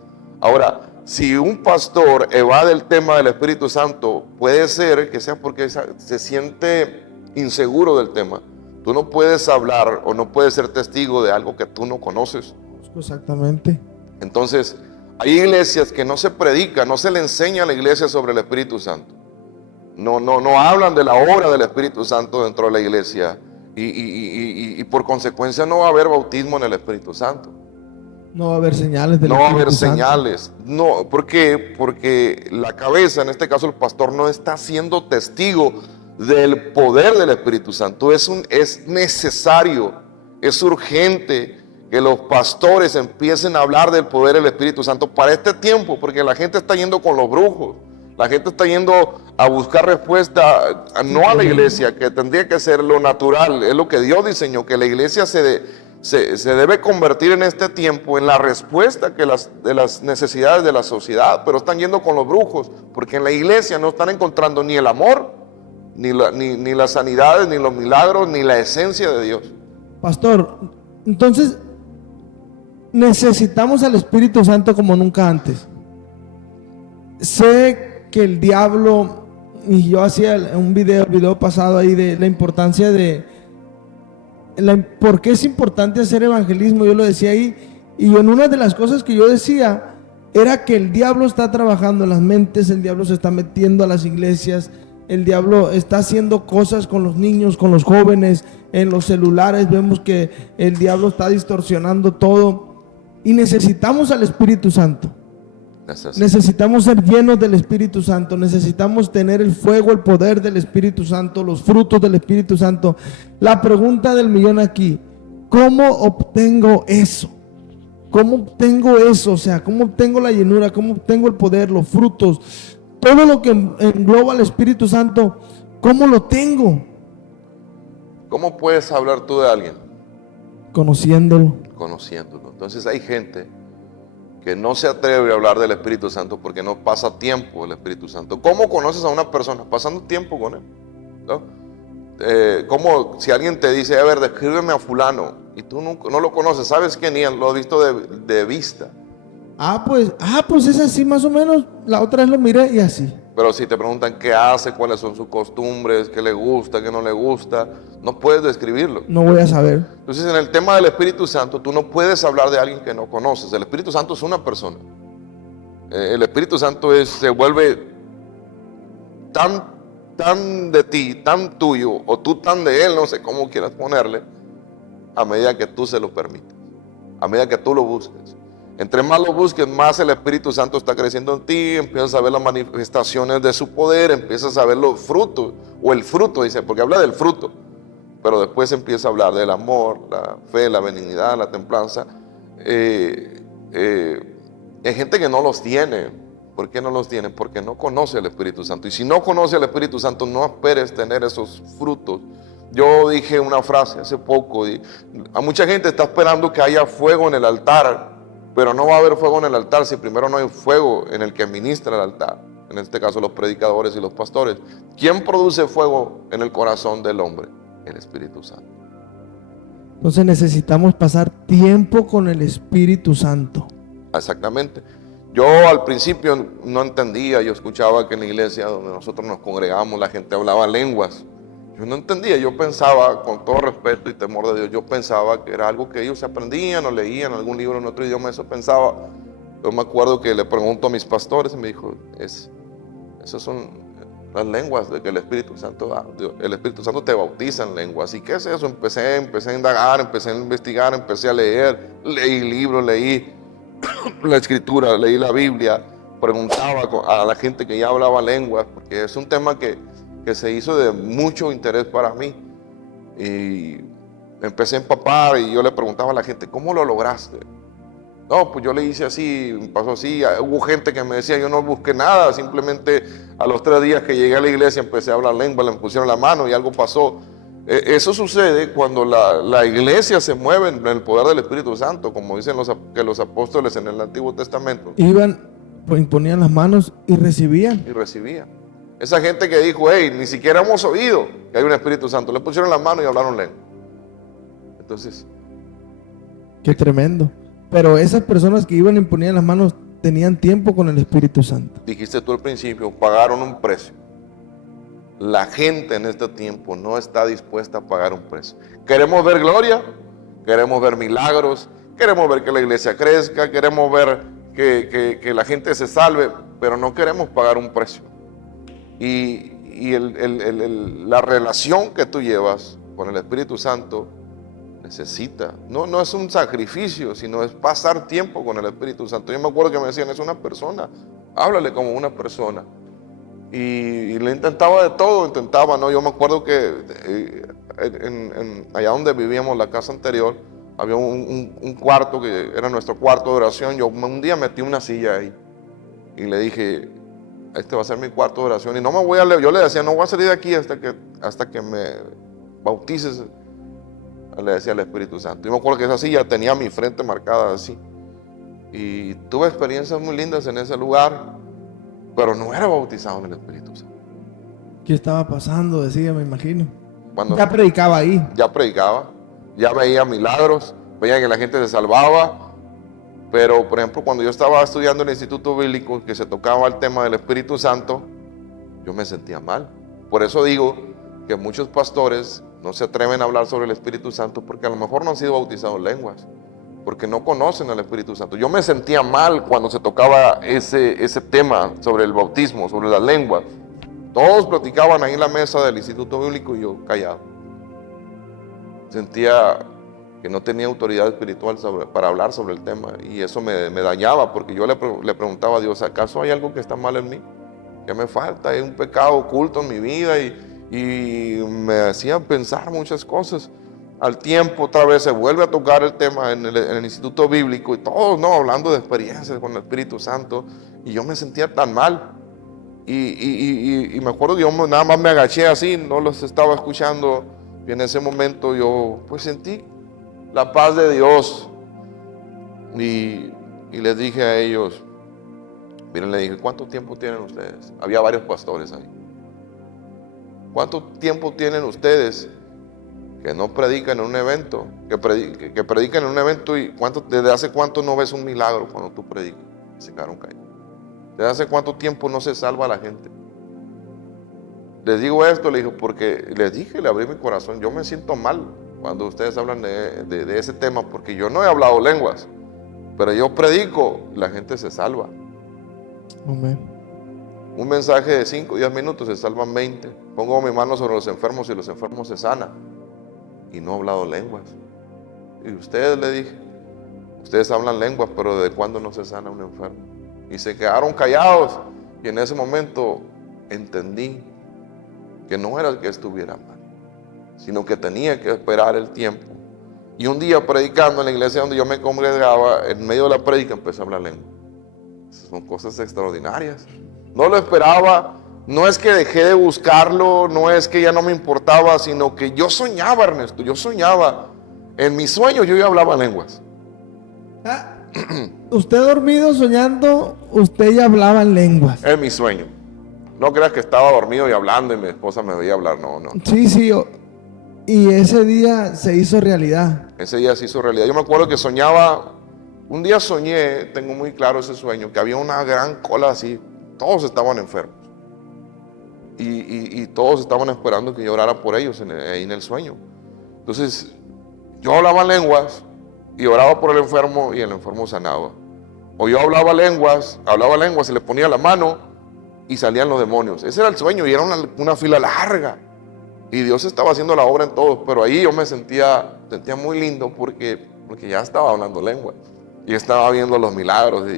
Ahora, si un pastor evade el tema del Espíritu Santo, puede ser que sea porque se siente inseguro del tema. Tú no puedes hablar o no puedes ser testigo de algo que tú no conoces. Exactamente. Entonces, hay iglesias que no se predica, no se le enseña a la iglesia sobre el Espíritu Santo. No hablan de la obra del Espíritu Santo dentro de la iglesia. Y por consecuencia no va a haber bautismo en el Espíritu Santo. No va a haber señales del No va a Espíritu haber Santo. señales. No, ¿por qué? Porque la cabeza, en este caso el pastor, no está siendo testigo del poder del Espíritu Santo. Es necesario, es urgente que los pastores empiecen a hablar del poder del Espíritu Santo para este tiempo, porque la gente está yendo con los brujos. La gente está yendo a buscar respuesta, no a la iglesia, que tendría que ser lo natural. Es lo que Dios diseñó, que la iglesia se debe convertir en este tiempo en la respuesta de las necesidades de la sociedad. Pero están yendo con los brujos, porque en la iglesia no están encontrando ni el amor, ni las sanidades, ni los milagros, ni la esencia de Dios. Pastor, entonces necesitamos al Espíritu Santo como nunca antes. Sé que el diablo, y yo hacía un video pasado ahí de la importancia por qué es importante hacer evangelismo. Yo lo decía ahí, y en una de las cosas que yo decía era que el diablo está trabajando en las mentes, el diablo se está metiendo a las iglesias, el diablo está haciendo cosas con los niños, con los jóvenes, en los celulares. Vemos que el diablo está distorsionando todo, y necesitamos al Espíritu Santo. Necesitamos ser llenos del Espíritu Santo. Necesitamos tener el fuego, el poder del Espíritu Santo, los frutos del Espíritu Santo. La pregunta del millón aquí: ¿cómo obtengo eso? ¿Cómo obtengo eso? O sea, ¿cómo obtengo la llenura? ¿Cómo obtengo el poder, los frutos? Todo lo que engloba al Espíritu Santo, ¿cómo lo tengo? ¿Cómo puedes hablar tú de alguien? Conociéndolo. Conociéndolo. Entonces hay gente que no se atreve a hablar del Espíritu Santo porque no pasa tiempo el Espíritu Santo. ¿Cómo conoces a una persona? Pasando tiempo con él, ¿no? Como si alguien te dice: a ver, descríbeme a fulano, y tú no lo conoces, sabes quién es, lo has visto de vista. Pues es así más o menos. La otra vez lo miré y así. Pero si te preguntan qué hace, cuáles son sus costumbres, qué le gusta, qué no le gusta, no puedes describirlo. No voy a saber. Entonces, en el tema del Espíritu Santo, tú no puedes hablar de alguien que no conoces. El Espíritu Santo es una persona. El Espíritu Santo se vuelve tan de ti, tan tuyo, o tú tan de él, no sé cómo quieras ponerle, a medida que tú se lo permitas, a medida que tú lo busques. Entre más lo busques, más el Espíritu Santo está creciendo en ti. Empiezas a ver las manifestaciones de su poder, empiezas a ver los frutos, o el fruto, dice, porque habla del fruto, pero después empieza a hablar del amor, la fe, la benignidad, la templanza. Hay gente que no los tiene. ¿Por qué no los tiene? Porque no conoce al Espíritu Santo. Y si no conoce al Espíritu Santo, no esperes tener esos frutos. Yo dije una frase hace poco, a mucha gente está esperando que haya fuego en el altar, pero no va a haber fuego en el altar si primero no hay fuego en el que ministra el altar. En este caso los predicadores y los pastores. ¿Quién produce fuego en el corazón del hombre? El Espíritu Santo. Entonces necesitamos pasar tiempo con el Espíritu Santo. Exactamente. Yo al principio no entendía. Yo escuchaba que en la iglesia donde nosotros nos congregamos la gente hablaba lenguas. Yo no entendía. Yo pensaba, con todo respeto y temor de Dios, yo pensaba que era algo que ellos aprendían o leían algún libro en otro idioma. Eso pensaba. Yo me acuerdo que le pregunto a mis pastores y me dijo: esas son las lenguas de que el Espíritu Santo da. El Espíritu Santo te bautiza en lenguas. ¿Y qué es eso? Empecé a indagar, empecé a investigar, empecé a leer. Leí libros, leí la Escritura, leí la Biblia, preguntaba a la gente que ya hablaba lenguas, porque es un tema que se hizo de mucho interés para mí. Y me empecé a empapar y yo le preguntaba a la gente, ¿cómo lo lograste? No, pues yo le hice así, me pasó así. Hubo gente que me decía, yo no busqué nada, simplemente a los 3 días que llegué a la iglesia empecé a hablar lengua, le pusieron la mano y algo pasó. Eso sucede cuando la iglesia se mueve en el poder del Espíritu Santo, como dicen los apóstoles en el Antiguo Testamento. Iban, imponían las manos y recibían. Y recibían. Esa gente que dijo, hey, ni siquiera hemos oído que hay un Espíritu Santo, le pusieron la mano y hablaron lengua. Entonces, Qué tremendo. Pero esas personas que iban y imponían las manos tenían tiempo con el Espíritu Santo. dijiste tú al principio, pagaron un precio. La gente en este tiempo no está dispuesta a pagar un precio. Queremos ver gloria, queremos ver milagros, queremos ver que la iglesia crezca, queremos ver que la gente se salve, pero no queremos pagar un precio. Y la relación que tú llevas con el Espíritu Santo necesita, no es un sacrificio, sino es pasar tiempo con el Espíritu Santo. Yo me acuerdo que me decían, es una persona, háblale como una persona. Y le intentaba de todo, ¿no? Yo me acuerdo que allá donde vivíamos, la casa anterior, había un cuarto que era nuestro cuarto de oración. Yo un día metí una silla ahí y le dije, este va a ser mi cuarto de oración y no me voy a leer. Yo le decía, no voy a salir de aquí hasta que me bautices, le decía al Espíritu Santo. Yo me acuerdo que esa silla tenía mi frente marcada así y tuve experiencias muy lindas en ese lugar, pero no era bautizado en el Espíritu Santo. ¿Qué estaba pasando? Decía, me imagino. Cuando Ya predicaba ahí. ya predicaba, ya veía milagros, veía que la gente se salvaba, pero por ejemplo cuando yo estaba estudiando en el Instituto Bíblico, que se tocaba el tema del Espíritu Santo, yo me sentía mal. Por eso digo que muchos pastores no se atreven a hablar sobre el Espíritu Santo porque a lo mejor no han sido bautizados en lenguas, porque no conocen al Espíritu Santo. Yo me sentía mal cuando se tocaba ese tema sobre el bautismo, sobre las lenguas. Todos platicaban ahí en la mesa del Instituto Bíblico y yo callado. Sentía que no tenía autoridad espiritual para hablar sobre el tema y eso me dañaba porque yo le preguntaba a Dios, ¿acaso hay algo que está mal en mí? ¿Qué me falta? ¿Hay un pecado oculto en mi vida? Y me hacían pensar muchas cosas. Al tiempo otra vez se vuelve a tocar el tema en el Instituto Bíblico y todos hablando de experiencias con el Espíritu Santo y yo me sentía tan mal y me acuerdo que yo nada más me agaché así, no los estaba escuchando y en ese momento yo pues sentí la paz de Dios y les dije a ellos, miren, le dije, ¿cuánto tiempo tienen ustedes? Había varios pastores ahí. ¿Cuánto tiempo tienen ustedes que no predican en un evento, que predican en un evento y desde hace cuánto no ves un milagro cuando tú predicas? Se quedaron callados. ¿Desde hace cuánto tiempo no se salva a la gente? Les digo esto, le dije, porque les dije, le abrí mi corazón, yo me siento mal cuando ustedes hablan de ese tema, porque yo no he hablado lenguas, pero yo predico, la gente se salva. Amén. Un mensaje de 5 o 10 minutos se salvan 20. Pongo mi mano sobre los enfermos y los enfermos se sanan. Y no he hablado lenguas. Y ustedes, le dije, ustedes hablan lenguas, pero ¿desde cuándo no se sana un enfermo? Y se quedaron callados. Y en ese momento entendí que no era el que estuviera mal, sino que tenía que esperar el tiempo. Y un día predicando en la iglesia donde yo me congregaba, en medio de la prédica empecé a hablar lengua. Son cosas extraordinarias. No lo esperaba. No es que dejé de buscarlo, no es que ya no me importaba, sino que yo soñaba, Ernesto, yo soñaba. En mis sueños yo ya hablaba lenguas. Usted dormido soñando, usted ya hablaba en lenguas. En mis sueños. No creas que estaba dormido y hablando y mi esposa me veía hablar, no. Sí, y ese día se hizo realidad. Ese día se hizo realidad. Yo me acuerdo que soñaba, un día soñé, tengo muy claro ese sueño, que había una gran cola así, todos estaban enfermos. Y todos estaban esperando que yo orara por ellos ahí en el sueño. Entonces, yo hablaba lenguas y oraba por el enfermo y el enfermo sanaba. O yo hablaba lenguas y le ponía la mano y salían los demonios. Ese era el sueño y era una fila larga. Y Dios estaba haciendo la obra en todos, pero ahí yo me sentía muy lindo porque ya estaba hablando lenguas y estaba viendo los milagros.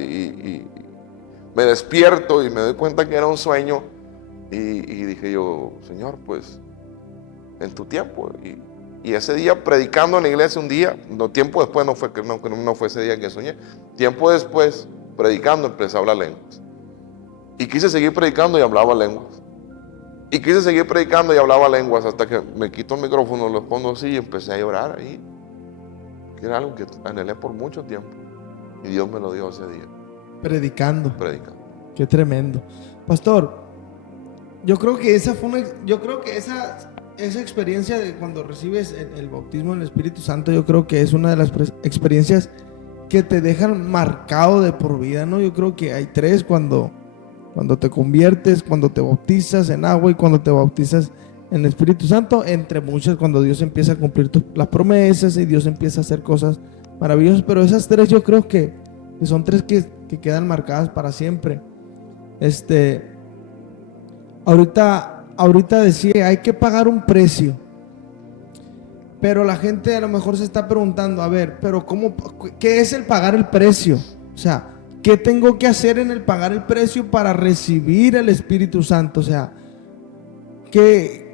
me despierto y me doy cuenta que era un sueño y dije yo, Señor, pues en tu tiempo. Y ese día predicando en la iglesia un día, tiempo después no fue ese día que soñé, tiempo después predicando empecé a hablar lenguas. Y quise seguir predicando y hablaba lenguas. Y quise seguir predicando y hablaba lenguas hasta que me quito el micrófono, lo pongo así y empecé a llorar ahí. Que era algo que anhelé por mucho tiempo. Y Dios me lo dio ese día. Predicando. Predicando. Qué tremendo. Pastor, yo creo que esa experiencia de cuando recibes el bautismo en el Espíritu Santo, yo creo que es una de las experiencias que te dejan marcado de por vida, ¿no? Yo creo que hay tres: cuando te conviertes, cuando te bautizas en agua y cuando te bautizas en el Espíritu Santo, entre muchas, cuando Dios empieza a cumplir las promesas y Dios empieza a hacer cosas maravillosas. Pero esas tres yo creo que son tres que quedan marcadas para siempre. Ahorita decía, hay que pagar un precio. Pero la gente a lo mejor se está preguntando, a ver, pero ¿qué es el pagar el precio? O sea, ¿qué tengo que hacer en el pagar el precio para recibir el Espíritu Santo? O sea, ¿qué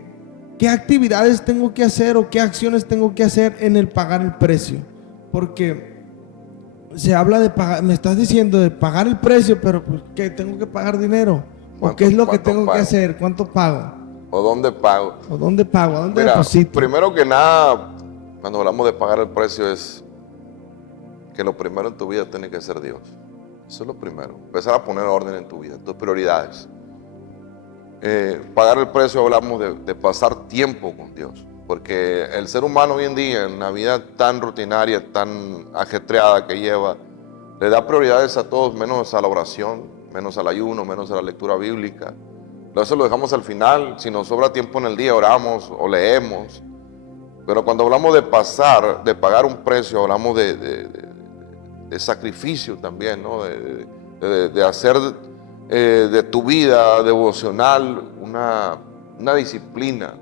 actividades tengo que hacer o qué acciones tengo que hacer en el pagar el precio? Porque se habla de pagar, me estás diciendo de pagar el precio, pero pues, ¿qué? ¿Tengo que pagar dinero? ¿O qué es lo que tengo que hacer? ¿Cuánto pago? ¿O dónde pago? ¿O dónde pago? ¿A dónde Mira, deposito? primero que nada, cuando hablamos de pagar el precio, es que lo primero en tu vida tiene que ser Dios. Eso es lo primero. Empezar a poner orden en tu vida, tus prioridades. Pagar el precio, hablamos de pasar tiempo con Dios. Porque el ser humano hoy en día, en la vida tan rutinaria, tan ajetreada que lleva, le da prioridades a todos, menos a la oración, menos al ayuno, menos a la lectura bíblica. Eso lo dejamos al final. Si nos sobra tiempo en el día, oramos o leemos. Pero cuando hablamos de pagar un precio, hablamos de sacrificio también, ¿no? De hacer de tu vida devocional una disciplina,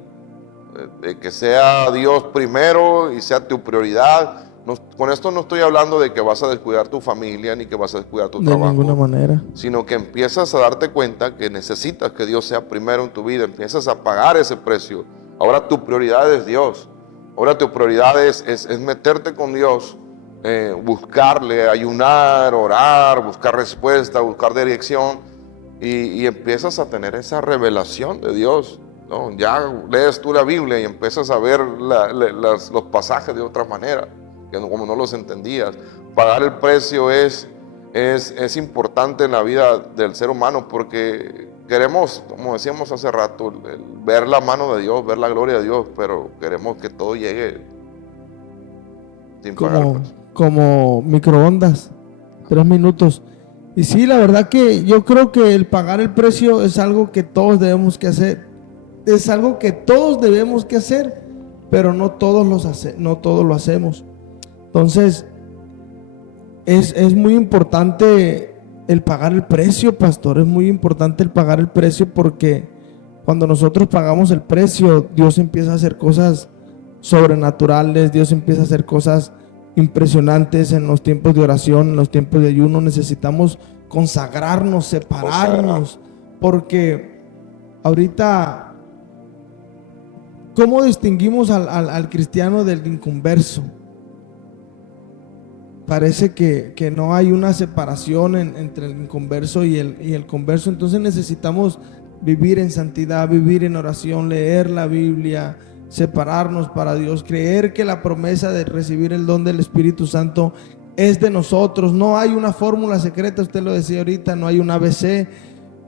de que sea Dios primero y sea tu prioridad. Con esto no estoy hablando de que vas a descuidar tu familia ni que vas a descuidar tu trabajo. De ninguna manera. Sino que empiezas a darte cuenta que necesitas que Dios sea primero en tu vida. Empiezas a pagar ese precio. Ahora tu prioridad es Dios. Ahora tu prioridad es meterte con Dios, buscarle, ayunar, orar, buscar respuesta, buscar dirección. Y empiezas a tener esa revelación de Dios, ¿no? Ya lees tú la Biblia y empiezas a ver los pasajes de otra manera, como no los entendías. Pagar el precio es importante en la vida del ser humano, porque queremos, como decíamos hace rato, ver la mano de Dios, ver la gloria de Dios, pero queremos que todo llegue sin pagar el precio. Como microondas, 3 minutos. Y sí, la verdad que yo creo que el pagar el precio es algo que todos debemos que hacer. Es algo que todos debemos que hacer, pero no todos lo hacemos. Entonces, es muy importante el pagar el precio, pastor. Es muy importante el pagar el precio, porque cuando nosotros pagamos el precio, Dios empieza a hacer cosas sobrenaturales. Dios empieza a hacer cosas impresionantes en los tiempos de oración, en los tiempos de ayuno. Necesitamos consagrarnos, separarnos, porque ahorita, ¿cómo distinguimos al cristiano del inconverso? Parece que no hay una separación entre el inconverso y el converso. Entonces necesitamos vivir en santidad, vivir en oración, leer la Biblia, separarnos para Dios, creer que la promesa de recibir el don del Espíritu Santo es de nosotros. No hay una fórmula secreta, usted lo decía ahorita, no hay un ABC,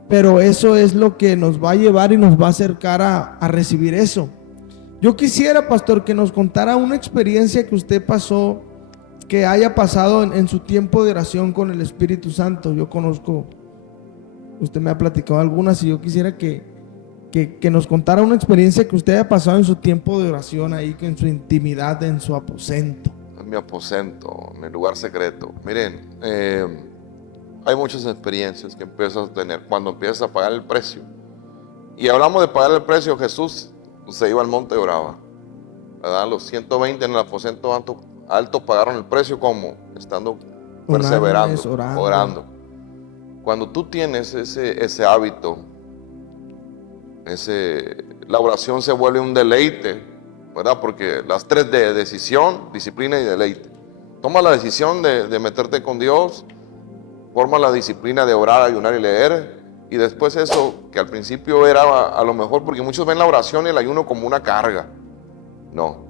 pero eso es lo que nos va a llevar y nos va a acercar a recibir eso. Yo quisiera, pastor, que nos contara una experiencia que usted pasó, que haya pasado en su tiempo de oración con el Espíritu Santo. Yo conozco, usted me ha platicado algunas, y yo quisiera que nos contara una experiencia que usted haya pasado en su tiempo de oración, ahí en su intimidad, en su aposento. En mi aposento, en el lugar secreto. Miren, hay muchas experiencias que empiezas a tener cuando empiezas a pagar el precio. Y hablamos de pagar el precio. Jesús se iba al monte y oraba, ¿verdad? Los 120 en el aposento alto pagaron el precio, ¿cómo? Estando perseverando, orando. cuando tú tienes ese hábito, la oración se vuelve un deleite, ¿verdad? Porque las 3D: decisión, disciplina y deleite. Toma la decisión de meterte con Dios, forma la disciplina de orar, ayunar y leer, y después eso que al principio era a lo mejor, porque muchos ven la oración y el ayuno como una carga. No,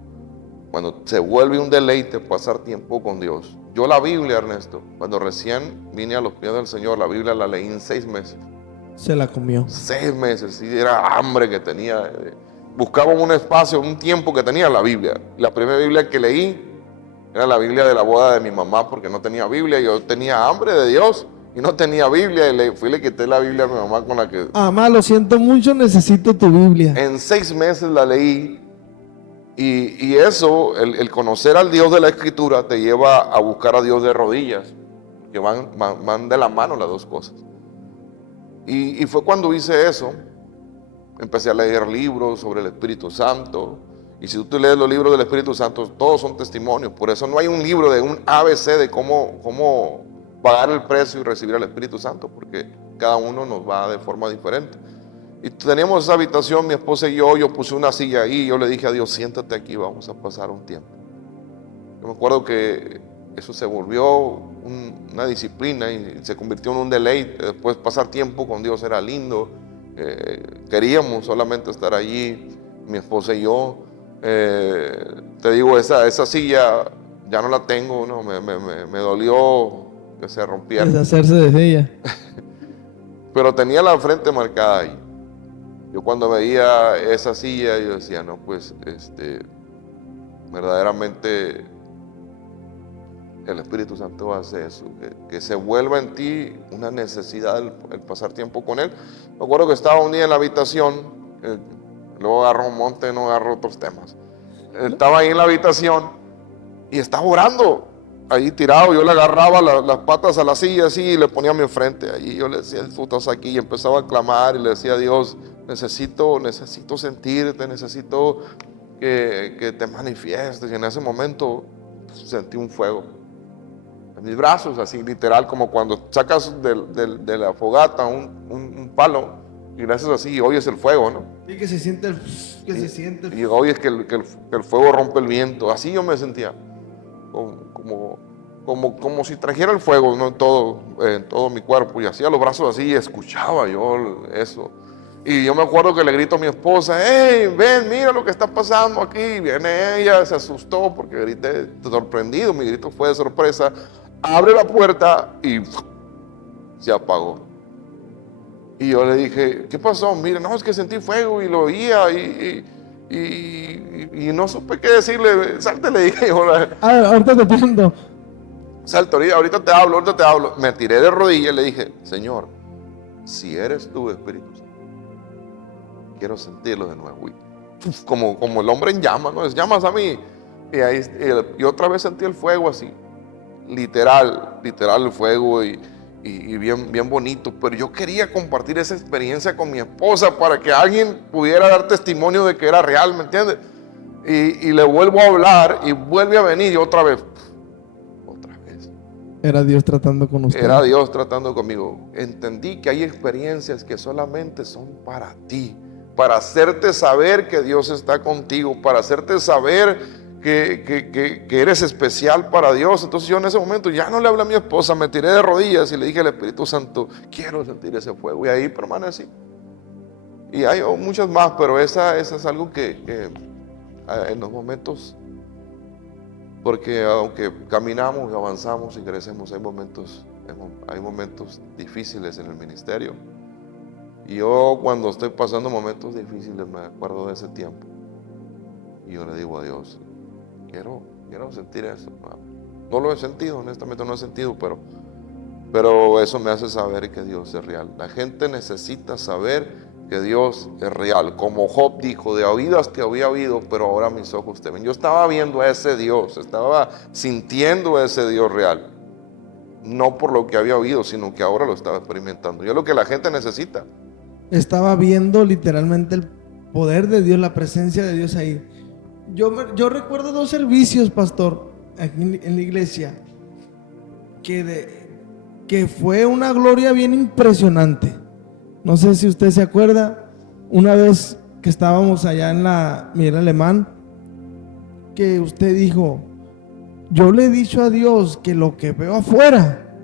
cuando se vuelve un deleite pasar tiempo con Dios. Yo la Biblia, Ernesto, cuando recién vine a los pies del Señor, la Biblia la leí en 6 meses. Se la comió. 6 meses, y era hambre que tenía. Buscaba un espacio, un tiempo que tenía la Biblia. La primera Biblia que leí era la Biblia de la boda de mi mamá, porque no tenía Biblia. Yo tenía hambre de Dios y no tenía Biblia, y le quité la Biblia a mi mamá con la que... Mamá, lo siento mucho, necesito tu Biblia. En 6 meses la leí. Y eso, el conocer al Dios de la Escritura te lleva a buscar a Dios de rodillas, que van de la mano las dos cosas. Y fue cuando hice eso, empecé a leer libros sobre el Espíritu Santo. Y si tú lees los libros del Espíritu Santo, todos son testimonios. Por eso no hay un libro de un ABC de cómo pagar el precio y recibir al Espíritu Santo, porque cada uno nos va de forma diferente. Y teníamos esa habitación, mi esposa y yo puse una silla ahí, y yo le dije a Dios: siéntate aquí, vamos a pasar un tiempo. Yo me acuerdo que eso se volvió una disciplina y se convirtió en un deleite. Después pasar tiempo con Dios era lindo. Queríamos solamente estar allí, mi esposa y yo. Te digo, esa silla ya no la tengo, ¿no? Me dolió que se rompiera. Deshacerse de ella. Pero tenía la frente marcada ahí. Yo cuando veía esa silla, yo decía, no, pues, verdaderamente el Espíritu Santo hace eso, que se vuelva en ti una necesidad el pasar tiempo con Él. Me acuerdo que estaba un día en la habitación, luego agarró un monte, no agarró otros temas. Estaba ahí en la habitación y estaba orando, ahí tirado. Yo le agarraba las patas a la silla así y le ponía mi frente allí. Yo le decía: tú estás aquí, y empezaba a clamar y le decía a Dios: necesito sentirte, necesito que te manifiestes. Y en ese momento sentí un fuego en mis brazos, así literal, como cuando sacas de la fogata un palo y le haces así y oyes el fuego, ¿no? Y que se siente y oyes que el fuego rompe el viento. Así yo me sentía, como si trajera el fuego, ¿no? en todo mi cuerpo, y hacía los brazos así y escuchaba yo eso. Y yo me acuerdo que le grito a mi esposa: hey, ven, mira lo que está pasando aquí. Viene ella, se asustó porque grité sorprendido, mi grito fue de sorpresa. Abre la puerta y se apagó. Y yo le dije: ¿qué pasó? Mira, no, es que sentí fuego y lo oía y no supe qué decirle. Salte, le dije yo. Ahorita te pregunto. Salte, ahorita te hablo. Me tiré de rodillas y le dije: Señor, si eres tú, Espíritu Santo, quiero sentirlo de nuevo. Como el hombre en llamas, ¿no? Es llamas a mí. Y otra vez sentí el fuego así. Literal el fuego y bien bonito. Pero yo quería compartir esa experiencia con mi esposa para que alguien pudiera dar testimonio de que era real, ¿me entiendes? Y le vuelvo a hablar y vuelve a venir y otra vez. Era Dios tratando con usted. Era Dios tratando conmigo. Entendí que hay experiencias que solamente son para ti, para hacerte saber que Dios está contigo, para hacerte saber que eres especial para Dios. Entonces yo en ese momento ya no le hablé a mi esposa, me tiré de rodillas y le dije al Espíritu Santo: quiero sentir ese fuego. Y ahí permanecí. Y hay muchas más, pero esa es algo que en los momentos, porque aunque caminamos, avanzamos y crecemos, hay momentos difíciles en el ministerio. Y yo, cuando estoy pasando momentos difíciles, me acuerdo de ese tiempo y yo le digo a Dios: quiero sentir eso. No lo he sentido, honestamente no lo he sentido, pero eso me hace saber que Dios es real. La gente necesita saber que Dios es real. Como Job dijo: de oídas te había oído, pero ahora mis ojos te ven. Yo estaba viendo a ese Dios, estaba sintiendo a ese Dios real. No por lo que había oído, sino que ahora lo estaba experimentando. Y es lo que la gente necesita. Estaba viendo literalmente el poder de Dios, la presencia de Dios ahí. Yo recuerdo 2 servicios, pastor, aquí en la iglesia, que que fue una gloria bien impresionante. No sé si usted se acuerda, una vez que estábamos allá en la Miguel Alemán, que usted dijo: yo le he dicho a Dios que lo que veo afuera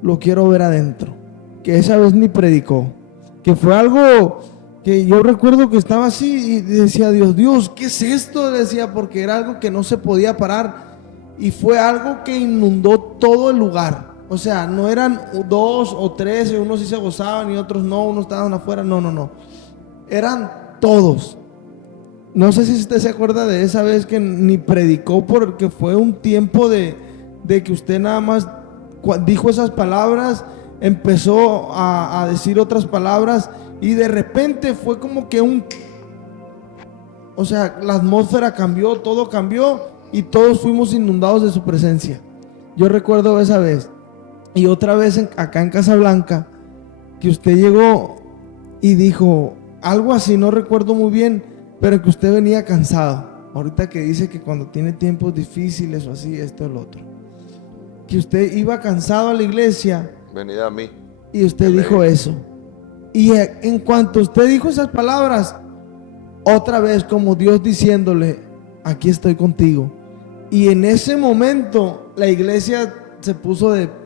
lo quiero ver adentro. Que esa vez ni predicó, que fue algo que yo recuerdo que estaba así y decía: Dios, ¿qué es esto? Decía, porque era algo que no se podía parar, y fue algo que inundó todo el lugar. O sea, no eran 2 o 3, unos sí se gozaban y otros no, unos estaban afuera, no, eran todos. No sé si usted se acuerda de esa vez que ni predicó, porque fue un tiempo de que usted nada más dijo esas palabras, empezó a decir otras palabras, y de repente fue como que o sea, la atmósfera cambió, todo cambió, y todos fuimos inundados de su presencia. Yo recuerdo esa vez. Y otra vez acá en Casablanca, que usted llegó y dijo algo así, no recuerdo muy bien, pero que usted venía cansado. Ahorita que dice que cuando tiene tiempos difíciles o así, esto o lo otro, que usted iba cansado a la iglesia. Venid a mí. Y usted dijo eso. Y en cuanto usted dijo esas palabras, otra vez como Dios diciéndole: aquí estoy contigo. Y en ese momento la iglesia se puso de...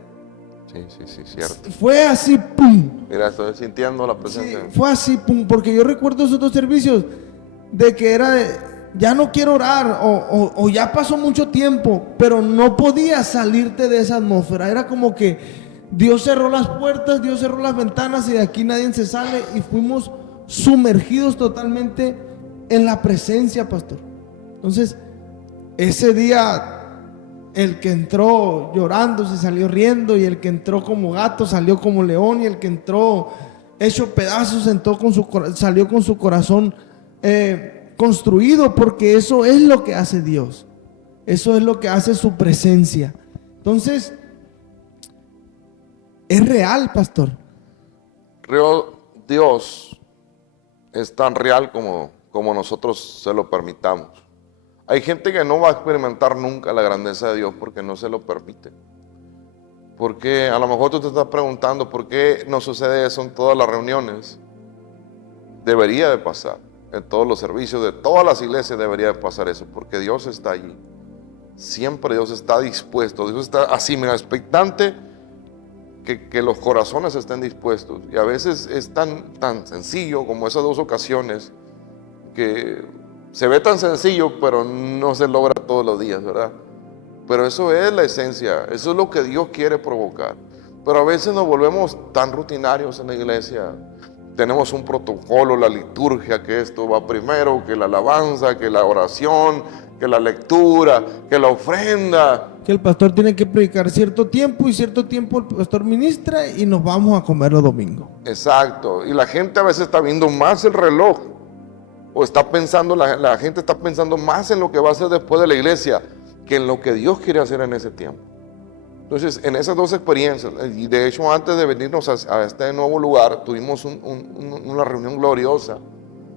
Sí, cierto. Fue así, pum. Mira, estoy sintiendo la presencia. Sí, fue así, pum, porque yo recuerdo esos 2 servicios de que era de, ya no quiero orar, o ya pasó mucho tiempo, pero no podía salirte de esa atmósfera. Era como que Dios cerró las puertas, Dios cerró las ventanas, y de aquí nadie se sale, y fuimos sumergidos totalmente en la presencia, pastor. Entonces, ese día, el que entró llorando se salió riendo, y el que entró como gato salió como león, y el que entró hecho pedazos salió con su corazón construido, porque eso es lo que hace Dios, eso es lo que hace su presencia. Entonces, es real, pastor. Dios es tan real como nosotros se lo permitamos. Hay gente que no va a experimentar nunca la grandeza de Dios porque no se lo permite. Porque a lo mejor tú te estás preguntando por qué no sucede eso en todas las reuniones. Debería de pasar. En todos los servicios de todas las iglesias debería de pasar eso, porque Dios está allí. Siempre Dios está dispuesto. Dios está así, mira, expectante que los corazones estén dispuestos. Y a veces es tan sencillo como esas 2 ocasiones, que se ve tan sencillo, pero no se logra todos los días, ¿verdad? Pero eso es la esencia, eso es lo que Dios quiere provocar. Pero a veces nos volvemos tan rutinarios en la iglesia. Tenemos un protocolo, la liturgia, que esto va primero, que la alabanza, que la oración, que la lectura, que la ofrenda. Que el pastor tiene que predicar cierto tiempo, y cierto tiempo el pastor ministra, y nos vamos a comer los domingos. Exacto, y la gente a veces está viendo más el reloj, o está pensando, la gente está pensando más en lo que va a hacer después de la iglesia que en lo que Dios quiere hacer en ese tiempo. Entonces, en esas 2 experiencias, y de hecho antes de venirnos a este nuevo lugar, tuvimos una reunión gloriosa,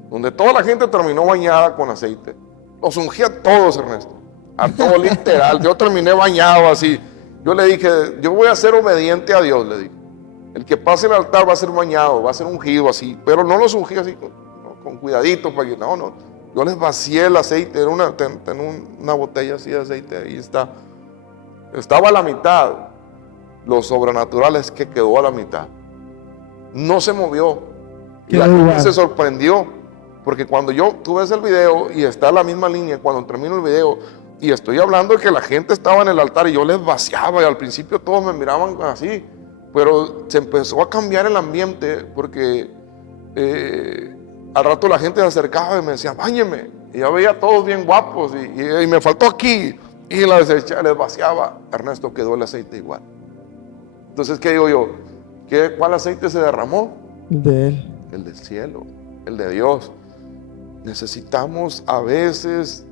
donde toda la gente terminó bañada con aceite. Los ungí a todos, Ernesto, a todos literal. Yo terminé bañado así. Yo le dije: yo voy a ser obediente a Dios, le dije. El que pase el altar va a ser bañado, va a ser ungido así, pero no los ungí así con cuidadito, para que no. Yo les vacié el aceite, era una botella así de aceite, ahí está. Estaba a la mitad. Lo sobrenatural es que quedó a la mitad. No se movió. Y la gente se sorprendió, porque cuando tú ves el video y está la misma línea, cuando termino el video y estoy hablando de que la gente estaba en el altar y yo les vaciaba, y al principio todos me miraban así, pero se empezó a cambiar el ambiente, porque al rato la gente se acercaba y me decía: báñeme, y yo veía a todos bien guapos, y me faltó aquí, y les vaciaba. Ernesto, quedó el aceite igual. Entonces, ¿qué digo yo? ¿Cuál aceite se derramó? El de Él. El del cielo, el de Dios. Necesitamos a veces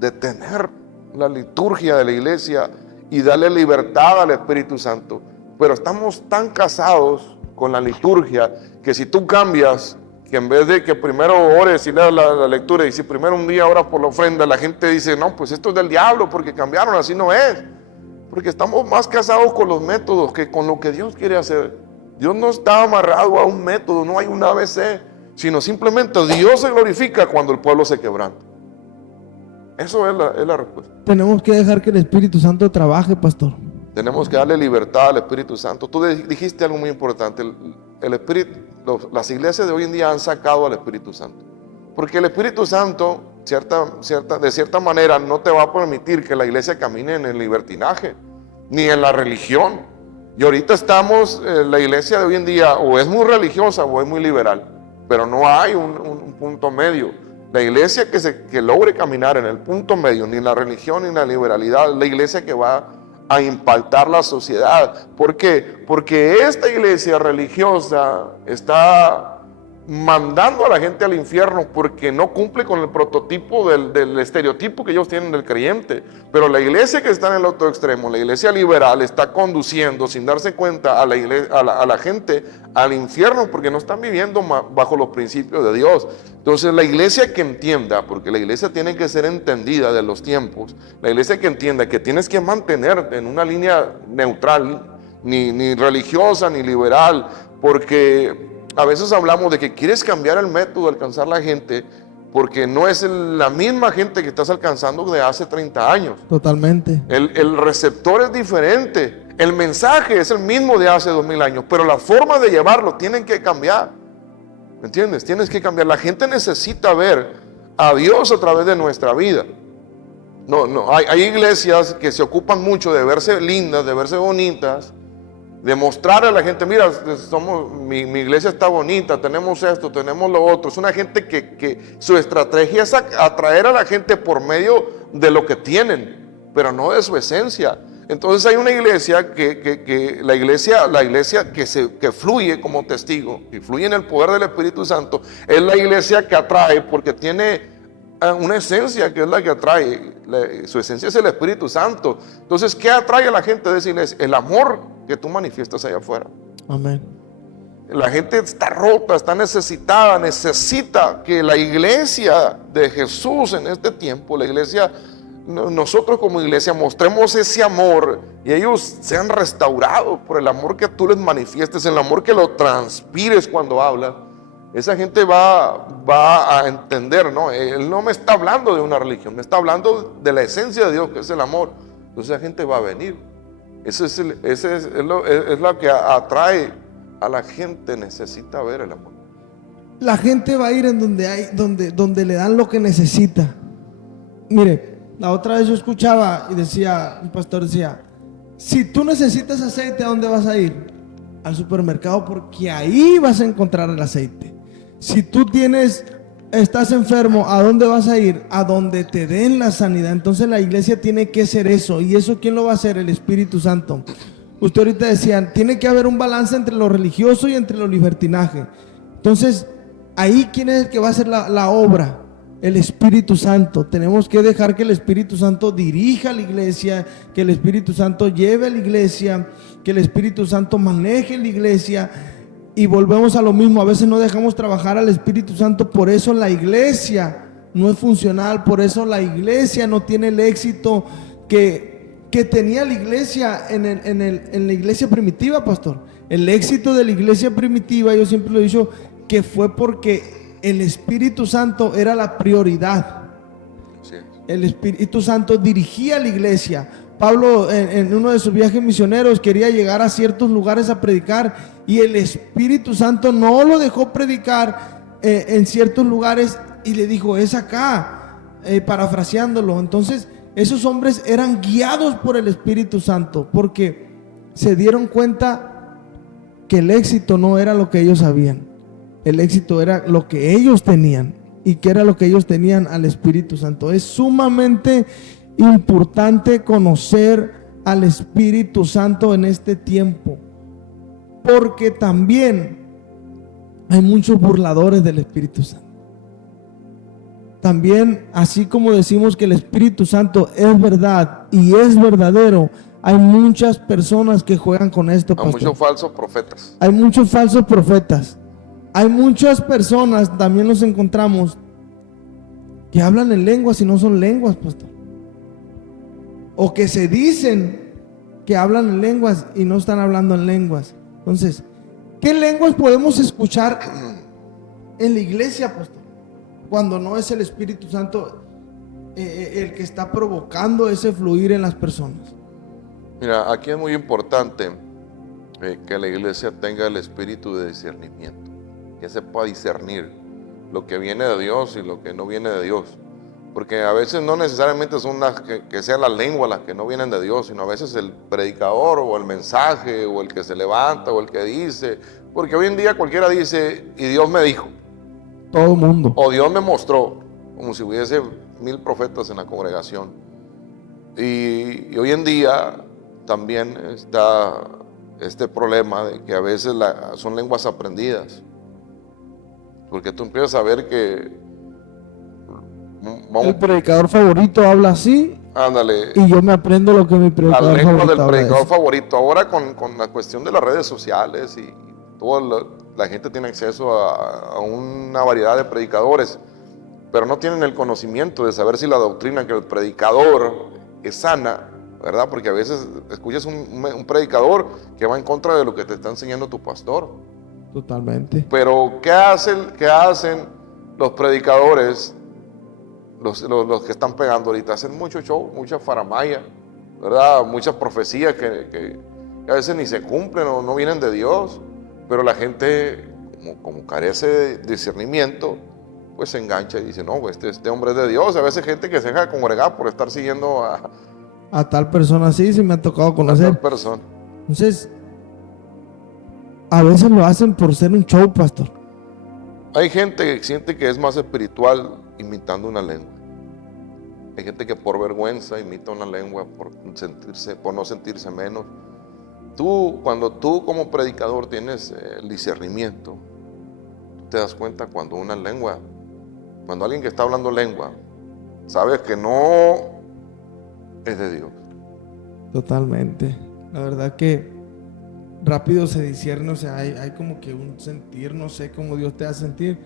detener la liturgia de la iglesia y darle libertad al Espíritu Santo. Pero estamos tan casados con la liturgia que si tú cambias, que en vez de que primero ores y leas la lectura, y si primero un día oras por la ofrenda, la gente dice: no, pues esto es del diablo porque cambiaron, así no es. Porque estamos más casados con los métodos que con lo que Dios quiere hacer. Dios no está amarrado a un método, no hay un ABC, sino simplemente Dios se glorifica cuando el pueblo se quebranta. Eso es la respuesta. Tenemos que dejar que el Espíritu Santo trabaje, pastor. Tenemos que darle libertad al Espíritu Santo. Tú dijiste algo muy importante. El Espíritu, las iglesias de hoy en día han sacado al Espíritu Santo. Porque el Espíritu Santo, de cierta manera, no te va a permitir que la iglesia camine en el libertinaje, ni en la religión. Y ahorita estamos, la iglesia de hoy en día, o es muy religiosa o es muy liberal. Pero no hay un punto medio. La iglesia que logre caminar en el punto medio, ni la religión ni la liberalidad, es la iglesia que va a impactar la sociedad. ¿Por qué? Porque esta iglesia religiosa está mandando a la gente al infierno porque no cumple con el prototipo del estereotipo que ellos tienen del creyente. Pero la iglesia que está en el otro extremo, la iglesia liberal, está conduciendo sin darse cuenta a la gente al infierno porque no están viviendo bajo los principios de Dios. Entonces la iglesia que entienda, porque la iglesia tiene que ser entendida de los tiempos, la iglesia que entienda que tienes que mantenerte en una línea neutral, ni religiosa ni liberal, porque a veces hablamos de que quieres cambiar el método de alcanzar la gente porque no es la misma gente que estás alcanzando de hace 30 años. Totalmente. El receptor es diferente. El mensaje es el mismo de hace 2000 años, pero las formas de llevarlo tienen que cambiar. ¿Me entiendes? Tienes que cambiar. La gente necesita ver a Dios a través de nuestra vida. Hay iglesias que se ocupan mucho de verse lindas, de verse bonitas, de mostrar a la gente, mira, mi iglesia está bonita, tenemos esto, tenemos lo otro. Es una gente que su estrategia es atraer a la gente por medio de lo que tienen, pero no de su esencia. Entonces hay una iglesia la iglesia que fluye como testigo, y fluye en el poder del Espíritu Santo, es la iglesia que atrae porque tiene una esencia que es la que atrae. Su esencia es el Espíritu Santo. Entonces, ¿qué atrae a la gente de esa iglesia? El amor que tú manifiestas allá afuera. Amén. La gente está rota, está necesitada, necesita que la iglesia de Jesús en este tiempo, la iglesia, nosotros como iglesia mostremos ese amor y ellos sean restaurados por el amor que tú les manifiestes, el amor que lo transpires cuando hablas. Esa gente va a entender, ¿no? Él no me está hablando de una religión, me está hablando de la esencia de Dios, que es el amor. Entonces esa gente va a venir. Eso es lo que atrae a la gente, necesita ver el amor. La gente va a ir en donde le dan lo que necesita. Mire, la otra vez yo escuchaba y decía, un pastor decía, si tú necesitas aceite, ¿a dónde vas a ir? Al supermercado, porque ahí vas a encontrar el aceite. Si tú estás enfermo, ¿a dónde vas a ir? A donde te den la sanidad. Entonces la iglesia tiene que ser eso. ¿Y eso quién lo va a hacer? El Espíritu Santo. Usted ahorita decía, tiene que haber un balance entre lo religioso y entre lo libertinaje. Entonces, ahí ¿quién es el que va a hacer la obra? El Espíritu Santo. Tenemos que dejar que el Espíritu Santo dirija a la iglesia, que el Espíritu Santo lleve a la iglesia, que el Espíritu Santo maneje la iglesia. Y volvemos a lo mismo, a veces no dejamos trabajar al Espíritu Santo, por eso la iglesia no es funcional, por eso la iglesia no tiene el éxito que tenía la iglesia en la iglesia primitiva, pastor. El éxito de la iglesia primitiva, yo siempre lo he dicho, que fue porque el Espíritu Santo era la prioridad. Sí. El Espíritu Santo dirigía a la iglesia. Pablo en uno de sus viajes misioneros quería llegar a ciertos lugares a predicar y el Espíritu Santo no lo dejó predicar en ciertos lugares y le dijo, es acá, parafraseándolo. Entonces esos hombres eran guiados por el Espíritu Santo porque se dieron cuenta que el éxito no era lo que ellos sabían, el éxito era lo que ellos tenían. ¿Y qué era lo que ellos tenían? Al Espíritu Santo. Es sumamente importante conocer al Espíritu Santo en este tiempo, porque también hay muchos burladores del Espíritu Santo. También, así como decimos que el Espíritu Santo es verdad y es verdadero, hay muchas personas que juegan con esto, pastor. Hay muchos falsos profetas. Hay muchos falsos profetas. Hay muchas personas, también nos encontramos, que hablan en lenguas y no son lenguas, pastor. O que se dicen que hablan en lenguas y no están hablando en lenguas. Entonces, ¿qué lenguas podemos escuchar en la iglesia, pastor? Cuando no es el Espíritu Santo el que está provocando ese fluir en las personas. Mira, aquí es muy importante que la iglesia tenga el espíritu de discernimiento, que sepa discernir lo que viene de Dios y lo que no viene de Dios. Porque a veces no necesariamente son que sean las lenguas las que no vienen de Dios, sino a veces el predicador o el mensaje o el que se levanta o el que dice. Porque hoy en día cualquiera dice, y Dios me dijo. Todo el mundo. O Dios me mostró, como si hubiese 1000 profetas en la congregación. Y hoy en día también está este problema de que a veces son lenguas aprendidas. Porque tú empiezas a ver que el predicador favorito habla así. Ándale. Y yo me aprendo lo que mi predicador la lengua favorito del predicador habla favorito. Ahora con la cuestión de las redes sociales y toda la gente tiene acceso a una variedad de predicadores, pero no tienen el conocimiento de saber si la doctrina que el predicador es sana, ¿verdad? Porque a veces escuchas un predicador que va en contra de lo que te está enseñando tu pastor. Totalmente. Pero ¿qué hacen los predicadores? Los que están pegando ahorita hacen mucho show, mucha faramaya, ¿verdad? Muchas profecías que a veces ni se cumplen o no vienen de Dios, pero la gente, como carece de discernimiento, pues se engancha y dice, no, pues este hombre es de Dios. A veces gente que se deja congregar por estar siguiendo a tal persona, sí me ha tocado conocer. A tal persona. Entonces, a veces lo hacen por ser un show, pastor. Hay gente que siente que es más espiritual imitando una lengua. Hay gente que por vergüenza imita una lengua, por no sentirse menos. Cuando tú como predicador tienes el discernimiento, tú te das cuenta cuando alguien que está hablando lengua, sabes que no es de Dios. Totalmente. La verdad que rápido se discierne, o sea, hay como que un sentir, no sé cómo Dios te hace sentir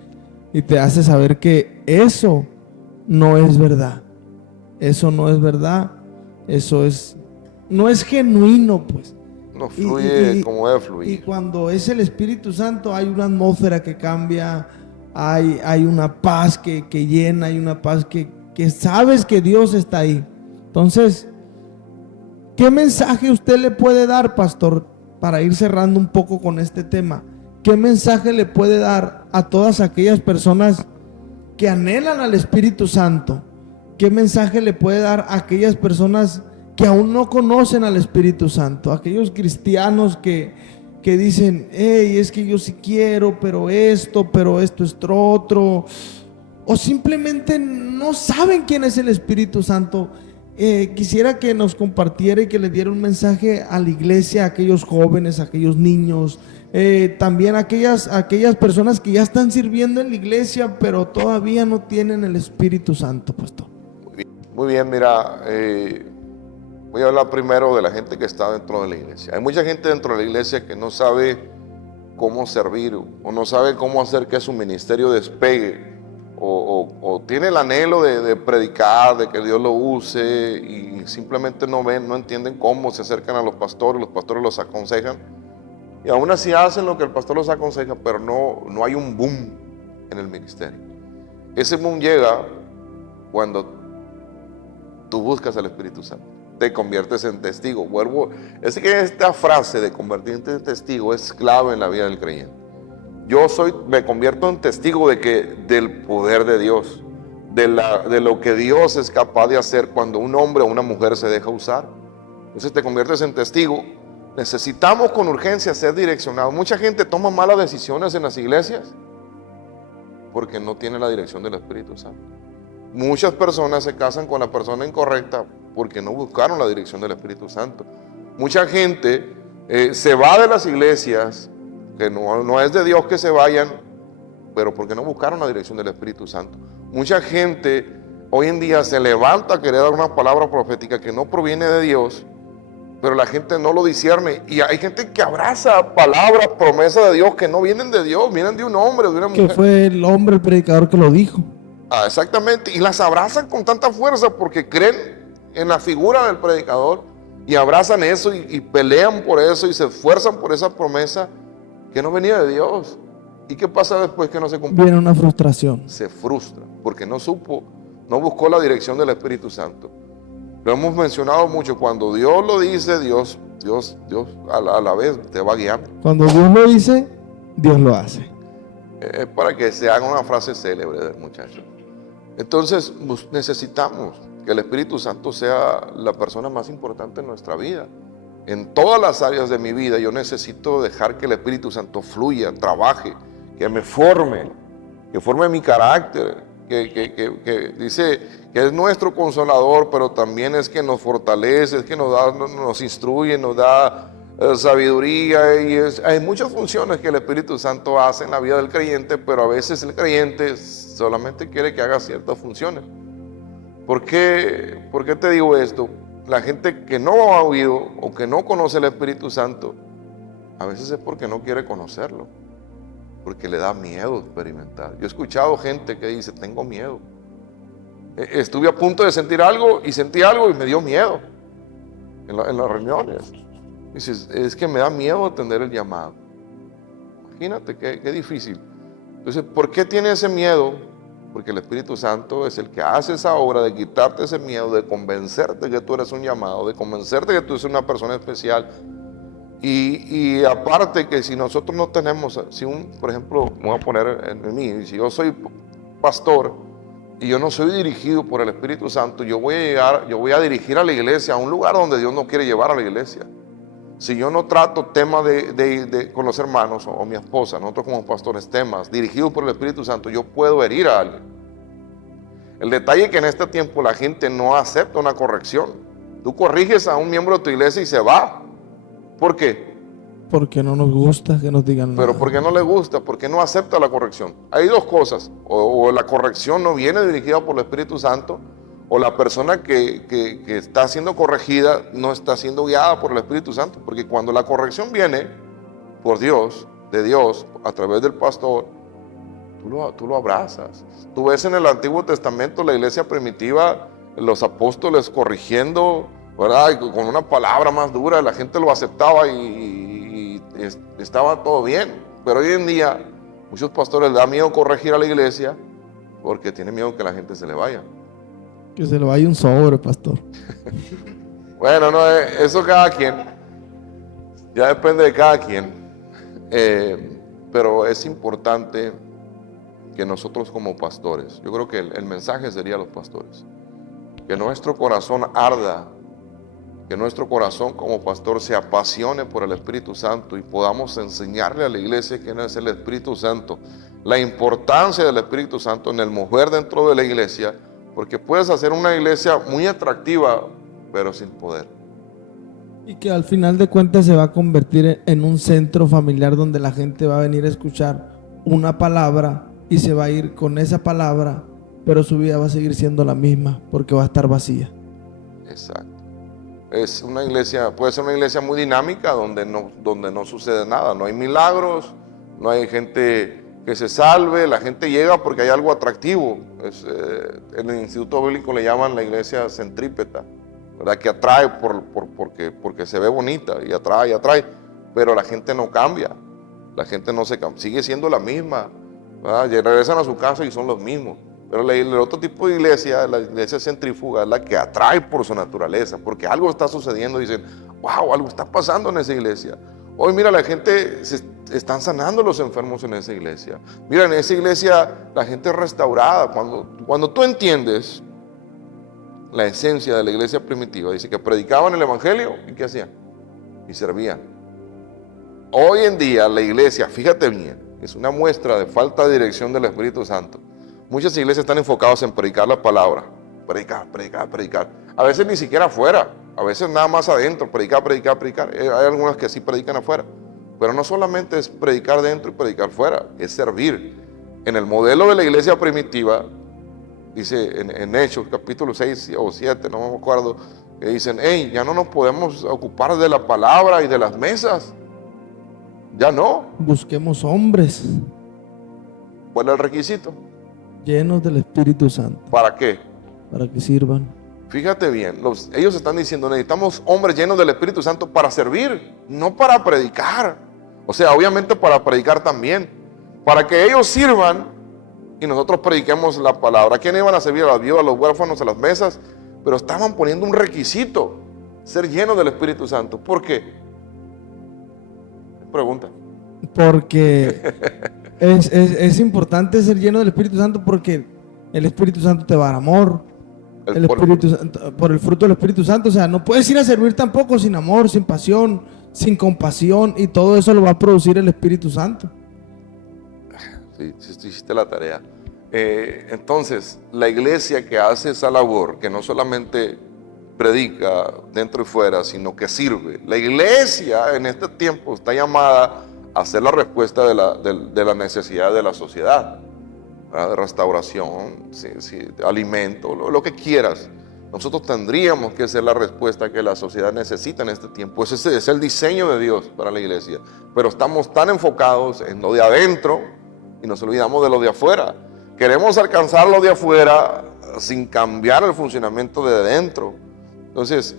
y te hace saber que eso no es verdad. Eso no es verdad. No es genuino, pues. No fluye como debe fluir. Y cuando es el Espíritu Santo hay una atmósfera que cambia, hay una paz que llena, hay una paz que sabes que Dios está ahí. Entonces, ¿qué mensaje usted le puede dar, pastor, para ir cerrando un poco con este tema? ¿Qué mensaje le puede dar a todas aquellas personas que anhelan al Espíritu Santo? ¿Qué mensaje le puede dar a aquellas personas que aún no conocen al Espíritu Santo? Aquellos cristianos que dicen, hey, es que yo sí quiero, pero esto es otro. O simplemente no saben quién es el Espíritu Santo. Quisiera que nos compartiera y que le diera un mensaje a la iglesia, a aquellos jóvenes, a aquellos niños, también a aquellas personas que ya están sirviendo en la iglesia, pero todavía no tienen el Espíritu Santo, pastor. Muy bien, mira, voy a hablar primero de la gente que está dentro de la iglesia. Hay mucha gente dentro de la iglesia que no sabe cómo servir o no sabe cómo hacer que su ministerio despegue. O tiene el anhelo de predicar, de que Dios lo use y simplemente no entienden cómo se acercan a los pastores los aconsejan y aún así hacen lo que el pastor los aconseja, pero no hay un boom en el ministerio. Ese boom llega cuando tú buscas al Espíritu Santo, te conviertes en testigo. Es que esta frase de convertirte en testigo es clave en la vida del creyente. Me convierto en testigo del poder de Dios, de lo que Dios es capaz de hacer cuando un hombre o una mujer se deja usar. Entonces te conviertes en testigo. Necesitamos con urgencia ser direccionados. Mucha gente toma malas decisiones en las iglesias porque no tiene la dirección del Espíritu Santo. Muchas personas se casan con la persona incorrecta porque no buscaron la dirección del Espíritu Santo. Mucha gente se va de las iglesias, que no es de Dios que se vayan, pero porque no buscaron la dirección del Espíritu Santo. Mucha gente hoy en día se levanta a querer dar una palabra profética que no proviene de Dios, pero la gente no lo discierne. Y hay gente que abraza palabras, promesas de Dios que no vienen de Dios, vienen de un hombre, de una mujer. Que fue el hombre, el predicador que lo dijo. Exactamente, y las abrazan con tanta fuerza porque creen en la figura del predicador y abrazan eso y pelean por eso y se esfuerzan por esa promesa que no venía de Dios. ¿Y qué pasa después que no se cumplió? Viene una frustración. Se frustra porque no buscó la dirección del Espíritu Santo. Lo hemos mencionado mucho, cuando Dios lo dice, Dios a la vez te va guiando. Cuando Dios lo dice, Dios lo hace. Es para que se haga una frase célebre del muchacho. Entonces necesitamos que el Espíritu Santo sea la persona más importante en nuestra vida. En todas las áreas de mi vida yo necesito dejar que el Espíritu Santo fluya, trabaje, que me forme, que forme mi carácter, que dice que es nuestro consolador, pero también es que nos fortalece, es que nos instruye, nos da sabiduría, y hay muchas funciones que el Espíritu Santo hace en la vida del creyente, pero a veces el creyente solamente quiere que haga ciertas funciones. ¿Por qué te digo esto? La gente que no ha oído o que no conoce el Espíritu Santo, a veces es porque no quiere conocerlo, porque le da miedo experimentar. Yo he escuchado gente que dice, tengo miedo. Estuve a punto de sentir algo y sentí algo y me dio miedo en las reuniones. Dices, es que me da miedo atender el llamado. Imagínate qué difícil. Entonces, ¿por qué tiene ese miedo? Porque el Espíritu Santo es el que hace esa obra de quitarte ese miedo, de convencerte que tú eres un llamado, de convencerte que tú eres una persona especial. Y aparte que si nosotros no tenemos, por ejemplo, me voy a poner en mí, si yo soy pastor y yo no soy dirigido por el Espíritu Santo, yo voy a dirigir a la iglesia a un lugar donde Dios no quiere llevar a la iglesia. Si yo no trato temas con los hermanos o mi esposa, nosotros como pastores, temas dirigidos por el Espíritu Santo, yo puedo herir a alguien. El detalle es que en este tiempo la gente no acepta una corrección. Tú corriges a un miembro de tu iglesia y se va. ¿Por qué? Porque no nos gusta que nos digan nada. Pero porque no le gusta, porque no acepta la corrección. Hay dos cosas, o la corrección no viene dirigida por el Espíritu Santo, o la persona que está siendo corregida no está siendo guiada por el Espíritu Santo. Porque cuando la corrección viene por Dios, de Dios, a través del pastor, tú lo abrazas. Tú ves en el Antiguo Testamento la iglesia primitiva, los apóstoles corrigiendo, ¿verdad? Y con una palabra más dura, la gente lo aceptaba y estaba todo bien. Pero hoy en día, muchos pastores les da miedo corregir a la iglesia porque tienen miedo que la gente se le vaya. Que se le vaya un sobre, pastor. Bueno, no, eso cada quien. Ya depende de cada quien. Pero es importante que nosotros como pastores, yo creo que el mensaje sería a los pastores, que nuestro corazón arda, que nuestro corazón como pastor se apasione por el Espíritu Santo y podamos enseñarle a la iglesia quién es el Espíritu Santo, la importancia del Espíritu Santo en el mover dentro de la iglesia, porque puedes hacer una iglesia muy atractiva, pero sin poder. Y que al final de cuentas se va a convertir en un centro familiar donde la gente va a venir a escuchar una palabra y se va a ir con esa palabra, pero su vida va a seguir siendo la misma porque va a estar vacía. Exacto. Es una iglesia, puede ser una iglesia muy dinámica donde no sucede nada, no hay milagros, no hay gente que se salve, la gente llega porque hay algo atractivo. En el Instituto Bíblico le llaman la iglesia centrípeta, ¿verdad? Que atrae porque se ve bonita y atrae, pero la gente no cambia, la gente no se cambia, sigue siendo la misma, ¿verdad? Y regresan a su casa y son los mismos. Pero el otro tipo de iglesia, la iglesia centrífuga, es la que atrae por su naturaleza, porque algo está sucediendo, dicen, wow, algo está pasando en esa iglesia. Hoy mira, la gente están sanando los enfermos en esa iglesia. Mira, en esa iglesia la gente es restaurada. Cuando tú entiendes la esencia de la iglesia primitiva, dice que predicaban el evangelio y ¿qué hacían? Y servían. Hoy en día la iglesia, fíjate bien, es una muestra de falta de dirección del Espíritu Santo. Muchas iglesias están enfocadas en predicar la palabra. Predicar. A veces ni siquiera afuera, a veces nada más adentro, predicar. Hay algunas que sí predican afuera. Pero no solamente es predicar dentro y predicar fuera, es servir. En el modelo de la iglesia primitiva, dice en Hechos capítulo 6 o 7, no me acuerdo, que dicen, hey, ya no nos podemos ocupar de la palabra y de las mesas. Ya no. Busquemos hombres. ¿Cuál es el requisito? Llenos del Espíritu Santo. ¿Para qué? Para que sirvan. Fíjate bien, ellos están diciendo, necesitamos hombres llenos del Espíritu Santo para servir, no para predicar. O sea, obviamente para predicar también, para que ellos sirvan y nosotros prediquemos la palabra. ¿Quiénes iban a servir? A las viudas, a los huérfanos, a las mesas. Pero estaban poniendo un requisito, ser llenos del Espíritu Santo. ¿Por qué? Pregunta. Porque es importante ser lleno del Espíritu Santo, porque el Espíritu Santo te va a dar amor. Por el fruto del Espíritu Santo. O sea, no puedes ir a servir tampoco sin amor, sin pasión, sin compasión, y todo eso lo va a producir el Espíritu Santo. Sí, hiciste la tarea. Entonces, la iglesia que hace esa labor, que no solamente predica dentro y fuera, sino que sirve. La iglesia en este tiempo está llamada a ser la respuesta de la necesidad de la sociedad, ¿verdad? De restauración, de alimento, lo que quieras. Nosotros tendríamos que ser la respuesta que la sociedad necesita en este tiempo. Ese es el diseño de Dios para la iglesia. Pero estamos tan enfocados en lo de adentro y nos olvidamos de lo de afuera. Queremos alcanzar lo de afuera sin cambiar el funcionamiento de adentro. Entonces,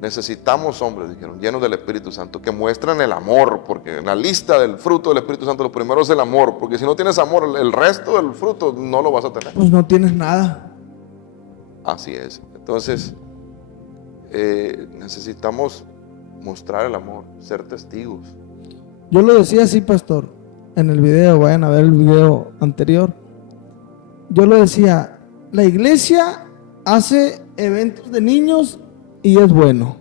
necesitamos hombres, dijeron, llenos del Espíritu Santo, que muestran el amor, porque en la lista del fruto del Espíritu Santo, lo primero es el amor, porque si no tienes amor, el resto del fruto no lo vas a tener. Pues no tienes nada. Así es. Entonces, necesitamos mostrar el amor, ser testigos. Yo lo decía así, pastor, en el video, vayan a ver el video anterior. Yo lo decía, la iglesia hace eventos de niños y es bueno.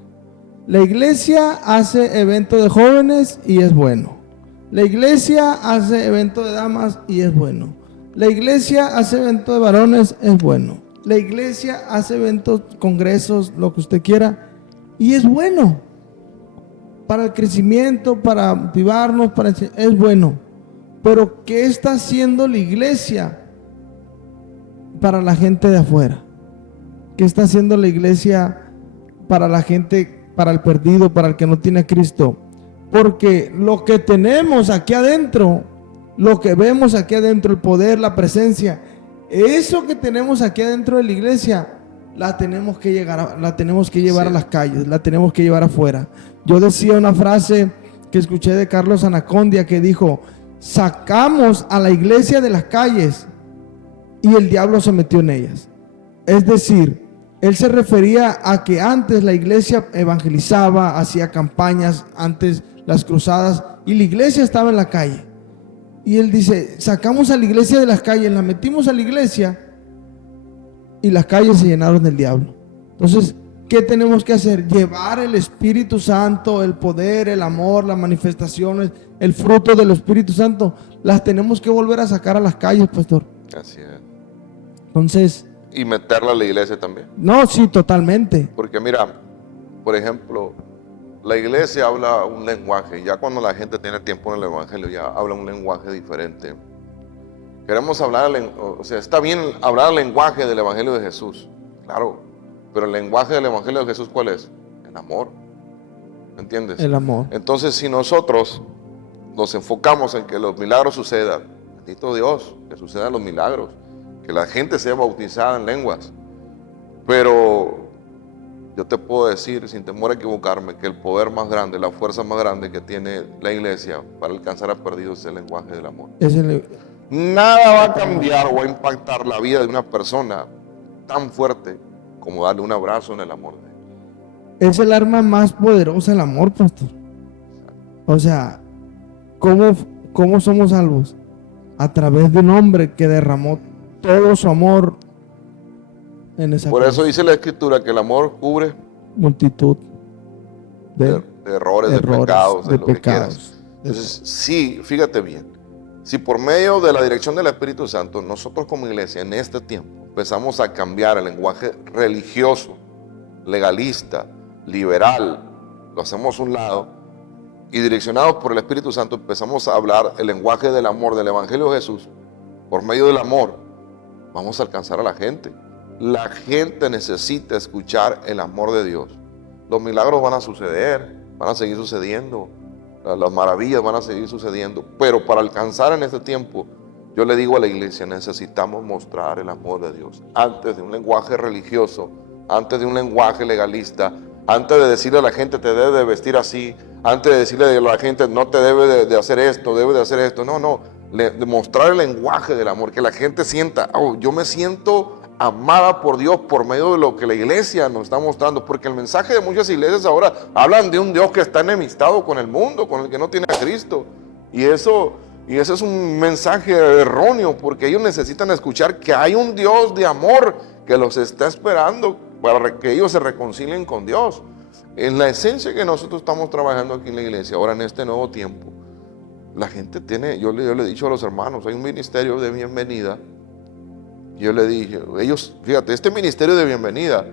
La iglesia hace eventos de jóvenes y es bueno. La iglesia hace eventos de damas y es bueno. La iglesia hace eventos de varones, es bueno. La iglesia hace eventos, congresos, lo que usted quiera, y es bueno. Para el crecimiento, para motivarnos, es bueno. Pero ¿qué está haciendo la iglesia para la gente de afuera? ¿Qué está haciendo la iglesia para la gente, para el perdido, para el que no tiene a Cristo? Porque lo que tenemos aquí adentro, lo que vemos aquí adentro, el poder, la presencia, eso que tenemos aquí adentro de la iglesia, la tenemos que llevar a las calles, la tenemos que llevar afuera. Yo decía una frase que escuché de Carlos Anacondia que dijo: sacamos a la iglesia de las calles y el diablo se metió en ellas. Es decir, él se refería a que antes la iglesia evangelizaba, hacía campañas, antes las cruzadas, y la iglesia estaba en la calle. Y él dice, sacamos a la iglesia de las calles, la metimos a la iglesia y las calles se llenaron del diablo. Entonces, ¿qué tenemos que hacer? Llevar el Espíritu Santo, el poder, el amor, las manifestaciones, el fruto del Espíritu Santo, las tenemos que volver a sacar a las calles, pastor. Así es. Entonces, y meterla a la iglesia también. No, sí, totalmente. Porque mira, por ejemplo, la iglesia habla un lenguaje. Ya cuando la gente tiene tiempo en el evangelio, ya habla un lenguaje diferente. Queremos hablar, o sea, está bien hablar el lenguaje del evangelio de Jesús, claro. Pero el lenguaje del evangelio de Jesús, ¿cuál es? El amor. ¿Entiendes? El amor. Entonces, si nosotros nos enfocamos en que los milagros sucedan, bendito Dios, que sucedan los milagros, que la gente sea bautizada en lenguas. Pero yo te puedo decir, sin temor a equivocarme, que el poder más grande, la fuerza más grande que tiene la iglesia para alcanzar a perdidos es el lenguaje del amor. Nada va a cambiar o a impactar la vida de una persona tan fuerte como darle un abrazo en el amor de él. Es el arma más poderosa, el amor, pastor. O sea, ¿cómo somos salvos? A través de un hombre que derramó todo su amor en esa Por cruz. eso dice la Escritura que el amor cubre multitud de errores, de pecados, de lo que quieras. Entonces, sí, fíjate bien. Si por medio de la dirección del Espíritu Santo, nosotros como iglesia en este tiempo empezamos a cambiar el lenguaje religioso, legalista, liberal, lo hacemos a un lado, y direccionados por el Espíritu Santo empezamos a hablar el lenguaje del amor, del Evangelio de Jesús, por medio del amor, vamos a alcanzar a la gente. La gente necesita escuchar el amor de Dios. Los milagros van a suceder, van a seguir sucediendo, las maravillas van a seguir sucediendo, pero para alcanzar en este tiempo, yo le digo a la iglesia, necesitamos mostrar el amor de Dios. Antes de un lenguaje religioso, antes de un lenguaje legalista, antes de decirle a la gente te debe de vestir así, antes de decirle a la gente no te debe de hacer esto, debe de hacer esto. No, demostrar el lenguaje del amor, que la gente sienta, oh, yo me siento amada por Dios por medio de lo que la iglesia nos está mostrando, porque el mensaje de muchas iglesias ahora hablan de un Dios que está enemistado con el mundo, con el que no tiene a Cristo, y eso es un mensaje erróneo, porque ellos necesitan escuchar que hay un Dios de amor que los está esperando para que ellos se reconcilien con Dios. En la esencia que nosotros estamos trabajando aquí en la iglesia, ahora en este nuevo tiempo, la gente tiene, yo le he dicho a los hermanos, hay un ministerio de bienvenida. Yo le dije, ellos, fíjate, este ministerio de bienvenida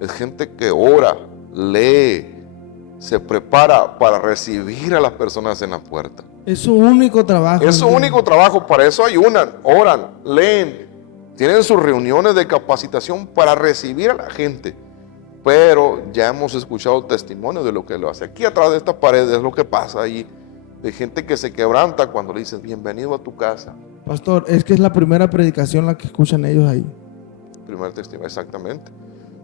es gente que ora, lee, se prepara para recibir a las personas en la puerta. Es su único trabajo. Es su único trabajo, para eso ayunan, oran, leen, tienen sus reuniones de capacitación para recibir a la gente. Pero ya hemos escuchado testimonios de lo que lo hace. Aquí atrás de esta pared es lo que pasa ahí, de gente que se quebranta cuando le dices, bienvenido a tu casa. Pastor, es que es la primera predicación la que escuchan ellos ahí. Primer testimonio, exactamente.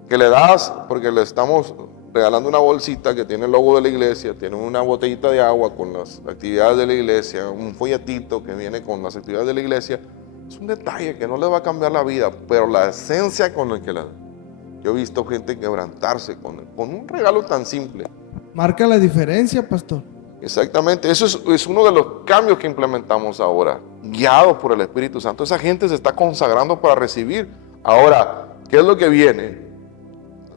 Que le das, porque le estamos regalando una bolsita que tiene el logo de la iglesia, tiene una botellita de agua con las actividades de la iglesia, un folletito que viene con las actividades de la iglesia. Es un detalle que no le va a cambiar la vida, pero la esencia con la que la da. Yo he visto gente quebrantarse con un regalo tan simple. Marca la diferencia, pastor. Exactamente, eso es uno de los cambios que implementamos ahora, guiados por el Espíritu Santo. Esa gente se está consagrando para recibir. Ahora, ¿qué es lo que viene?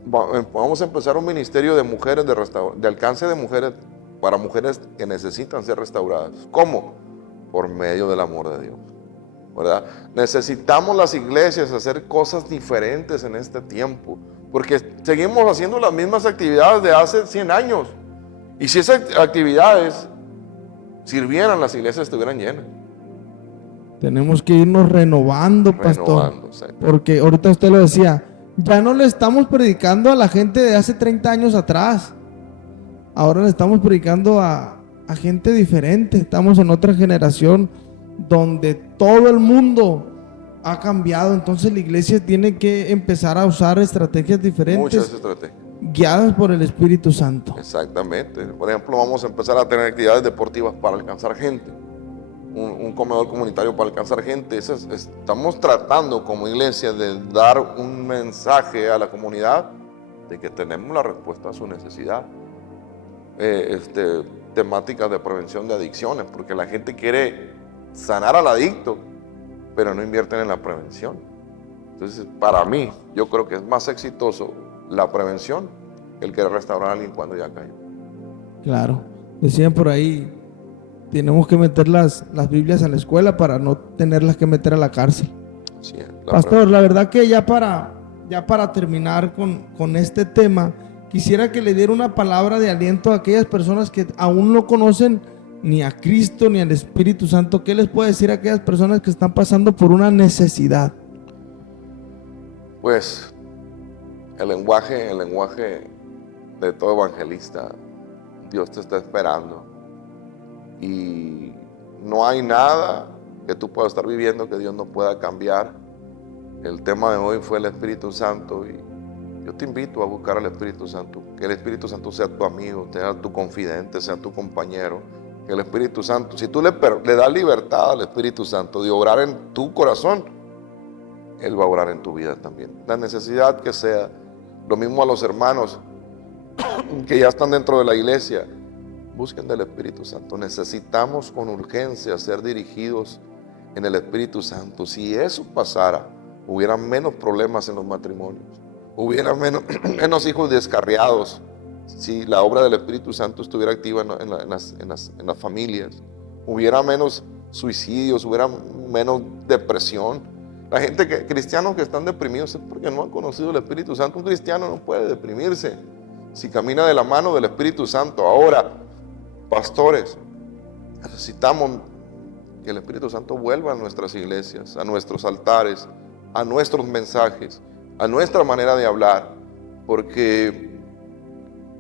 Vamos a empezar un ministerio de mujeres, de alcance de mujeres, para mujeres que necesitan ser restauradas. ¿Cómo? Por medio del amor de Dios, ¿verdad? Necesitamos las iglesias hacer cosas diferentes en este tiempo, porque seguimos haciendo las mismas actividades de hace 100 años. Y si esas actividades sirvieran, las iglesias estuvieran llenas. Tenemos que irnos renovando, pastor. Sí. Porque ahorita usted lo decía, ya no le estamos predicando a la gente de hace 30 años atrás. Ahora le estamos predicando a gente diferente. Estamos en otra generación donde todo el mundo ha cambiado. Entonces la iglesia tiene que empezar a usar estrategias diferentes. Muchas estrategias. Guiadas por el Espíritu Santo. Exactamente. Por ejemplo, vamos a empezar a tener actividades deportivas para alcanzar gente. Un comedor comunitario para alcanzar gente. Estamos tratando como iglesia de dar un mensaje a la comunidad de que tenemos la respuesta a su necesidad. Temáticas de prevención de adicciones, porque la gente quiere sanar al adicto, pero no invierten en la prevención. Entonces, para mí, yo creo que es más exitoso la prevención que el querer restaurar a alguien cuando ya cayó. Claro, decían por ahí, tenemos que meter las Biblias a la escuela para no tenerlas que meter a la cárcel. Sí, Pastor, la verdad que ya para terminar con este tema, quisiera que le diera una palabra de aliento a aquellas personas que aún no conocen ni a Cristo ni al Espíritu Santo. ¿Qué les puede decir a aquellas personas que están pasando por una necesidad? Pues el lenguaje de todo evangelista, Dios te está esperando. Y no hay nada que tú puedas estar viviendo que Dios no pueda cambiar. El tema de hoy fue el Espíritu Santo y yo te invito a buscar al Espíritu Santo. Que el Espíritu Santo sea tu amigo, sea tu confidente, sea tu compañero. Que el Espíritu Santo, si tú le das libertad al Espíritu Santo de obrar en tu corazón, Él va a obrar en tu vida también. La necesidad que sea. Lo mismo a los hermanos que ya están dentro de la iglesia. Busquen del Espíritu Santo. Necesitamos con urgencia ser dirigidos en el Espíritu Santo. Si eso pasara, hubiera menos problemas en los matrimonios. Hubiera menos hijos descarriados. Si la obra del Espíritu Santo estuviera activa en las familias. Hubiera menos suicidios, hubiera menos depresión. La gente cristianos que están deprimidos es porque no han conocido el Espíritu Santo. Un cristiano no puede deprimirse si camina de la mano del Espíritu Santo. Ahora, pastores, necesitamos que el Espíritu Santo vuelva a nuestras iglesias, a nuestros altares, a nuestros mensajes, a nuestra manera de hablar, porque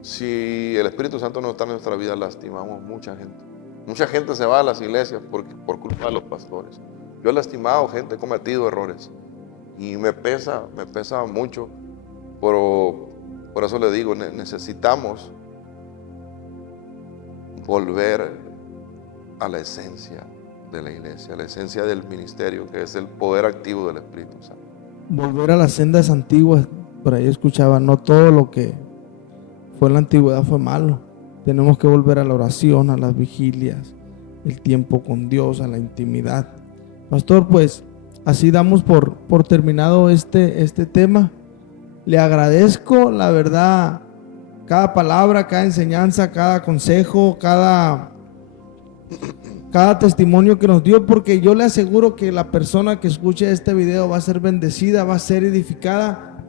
si el Espíritu Santo no está en nuestra vida, lastimamos mucha gente. Mucha gente se va a las iglesias por culpa de los pastores. Yo he lastimado gente, he cometido errores y me pesa mucho por eso le digo, necesitamos volver a la esencia de la iglesia, a la esencia del ministerio, que es el poder activo del Espíritu Santo. Volver a las sendas antiguas. Por ahí escuchaba, no todo lo que fue en la antigüedad fue malo. Tenemos que volver a la oración, a las vigilias, el tiempo con Dios, a la intimidad. Pastor, pues así damos por terminado este tema. Le agradezco, la verdad, cada palabra, cada enseñanza, cada consejo, cada testimonio que nos dio, porque yo le aseguro que la persona que escuche este video va a ser bendecida, va a ser edificada,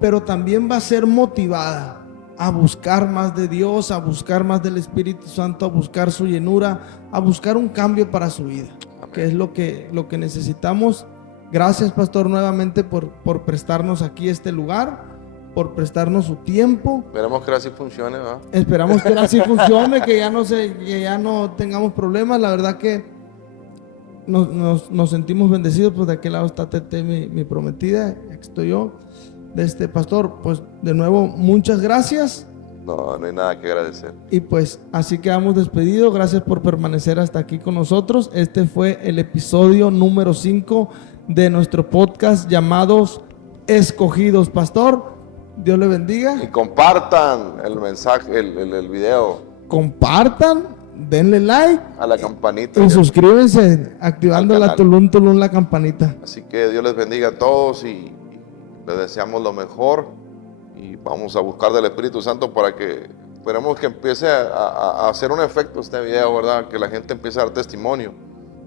pero también va a ser motivada a buscar más de Dios, a buscar más del Espíritu Santo, a buscar su llenura, a buscar un cambio para su vida. Amén. Que es lo que necesitamos. Gracias, pastor, nuevamente por prestarnos aquí este lugar, por prestarnos su tiempo. Esperamos que ahora sí funcione, ¿verdad? Esperamos que ahora sí funcione, que ya no tengamos problemas. La verdad que nos sentimos bendecidos. Pues de aquel lado está Tete, mi prometida, aquí estoy yo. Pastor, pues de nuevo, muchas gracias. No hay nada que agradecer. Y pues así quedamos despedidos. Gracias por permanecer hasta aquí con nosotros. Este fue el episodio número 5 de nuestro podcast llamados Escogidos. Pastor, Dios le bendiga. Y compartan el mensaje, el video. Compartan, denle like. A la campanita. Y suscríbanse, activando la tulum la campanita. Así que Dios les bendiga a todos y les deseamos lo mejor. Y vamos a buscar del Espíritu Santo para que esperemos que empiece a hacer un efecto este video, ¿verdad? Que la gente empiece a dar testimonio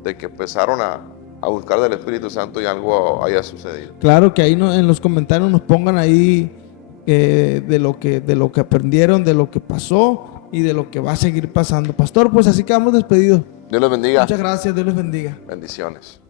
de que empezaron a buscar del Espíritu Santo y algo haya sucedido. Claro, que ahí en los comentarios nos pongan ahí de lo que aprendieron, de lo que pasó y de lo que va a seguir pasando. Pastor, pues así quedamos despedidos. Dios les bendiga. Muchas gracias, Dios les bendiga. Bendiciones.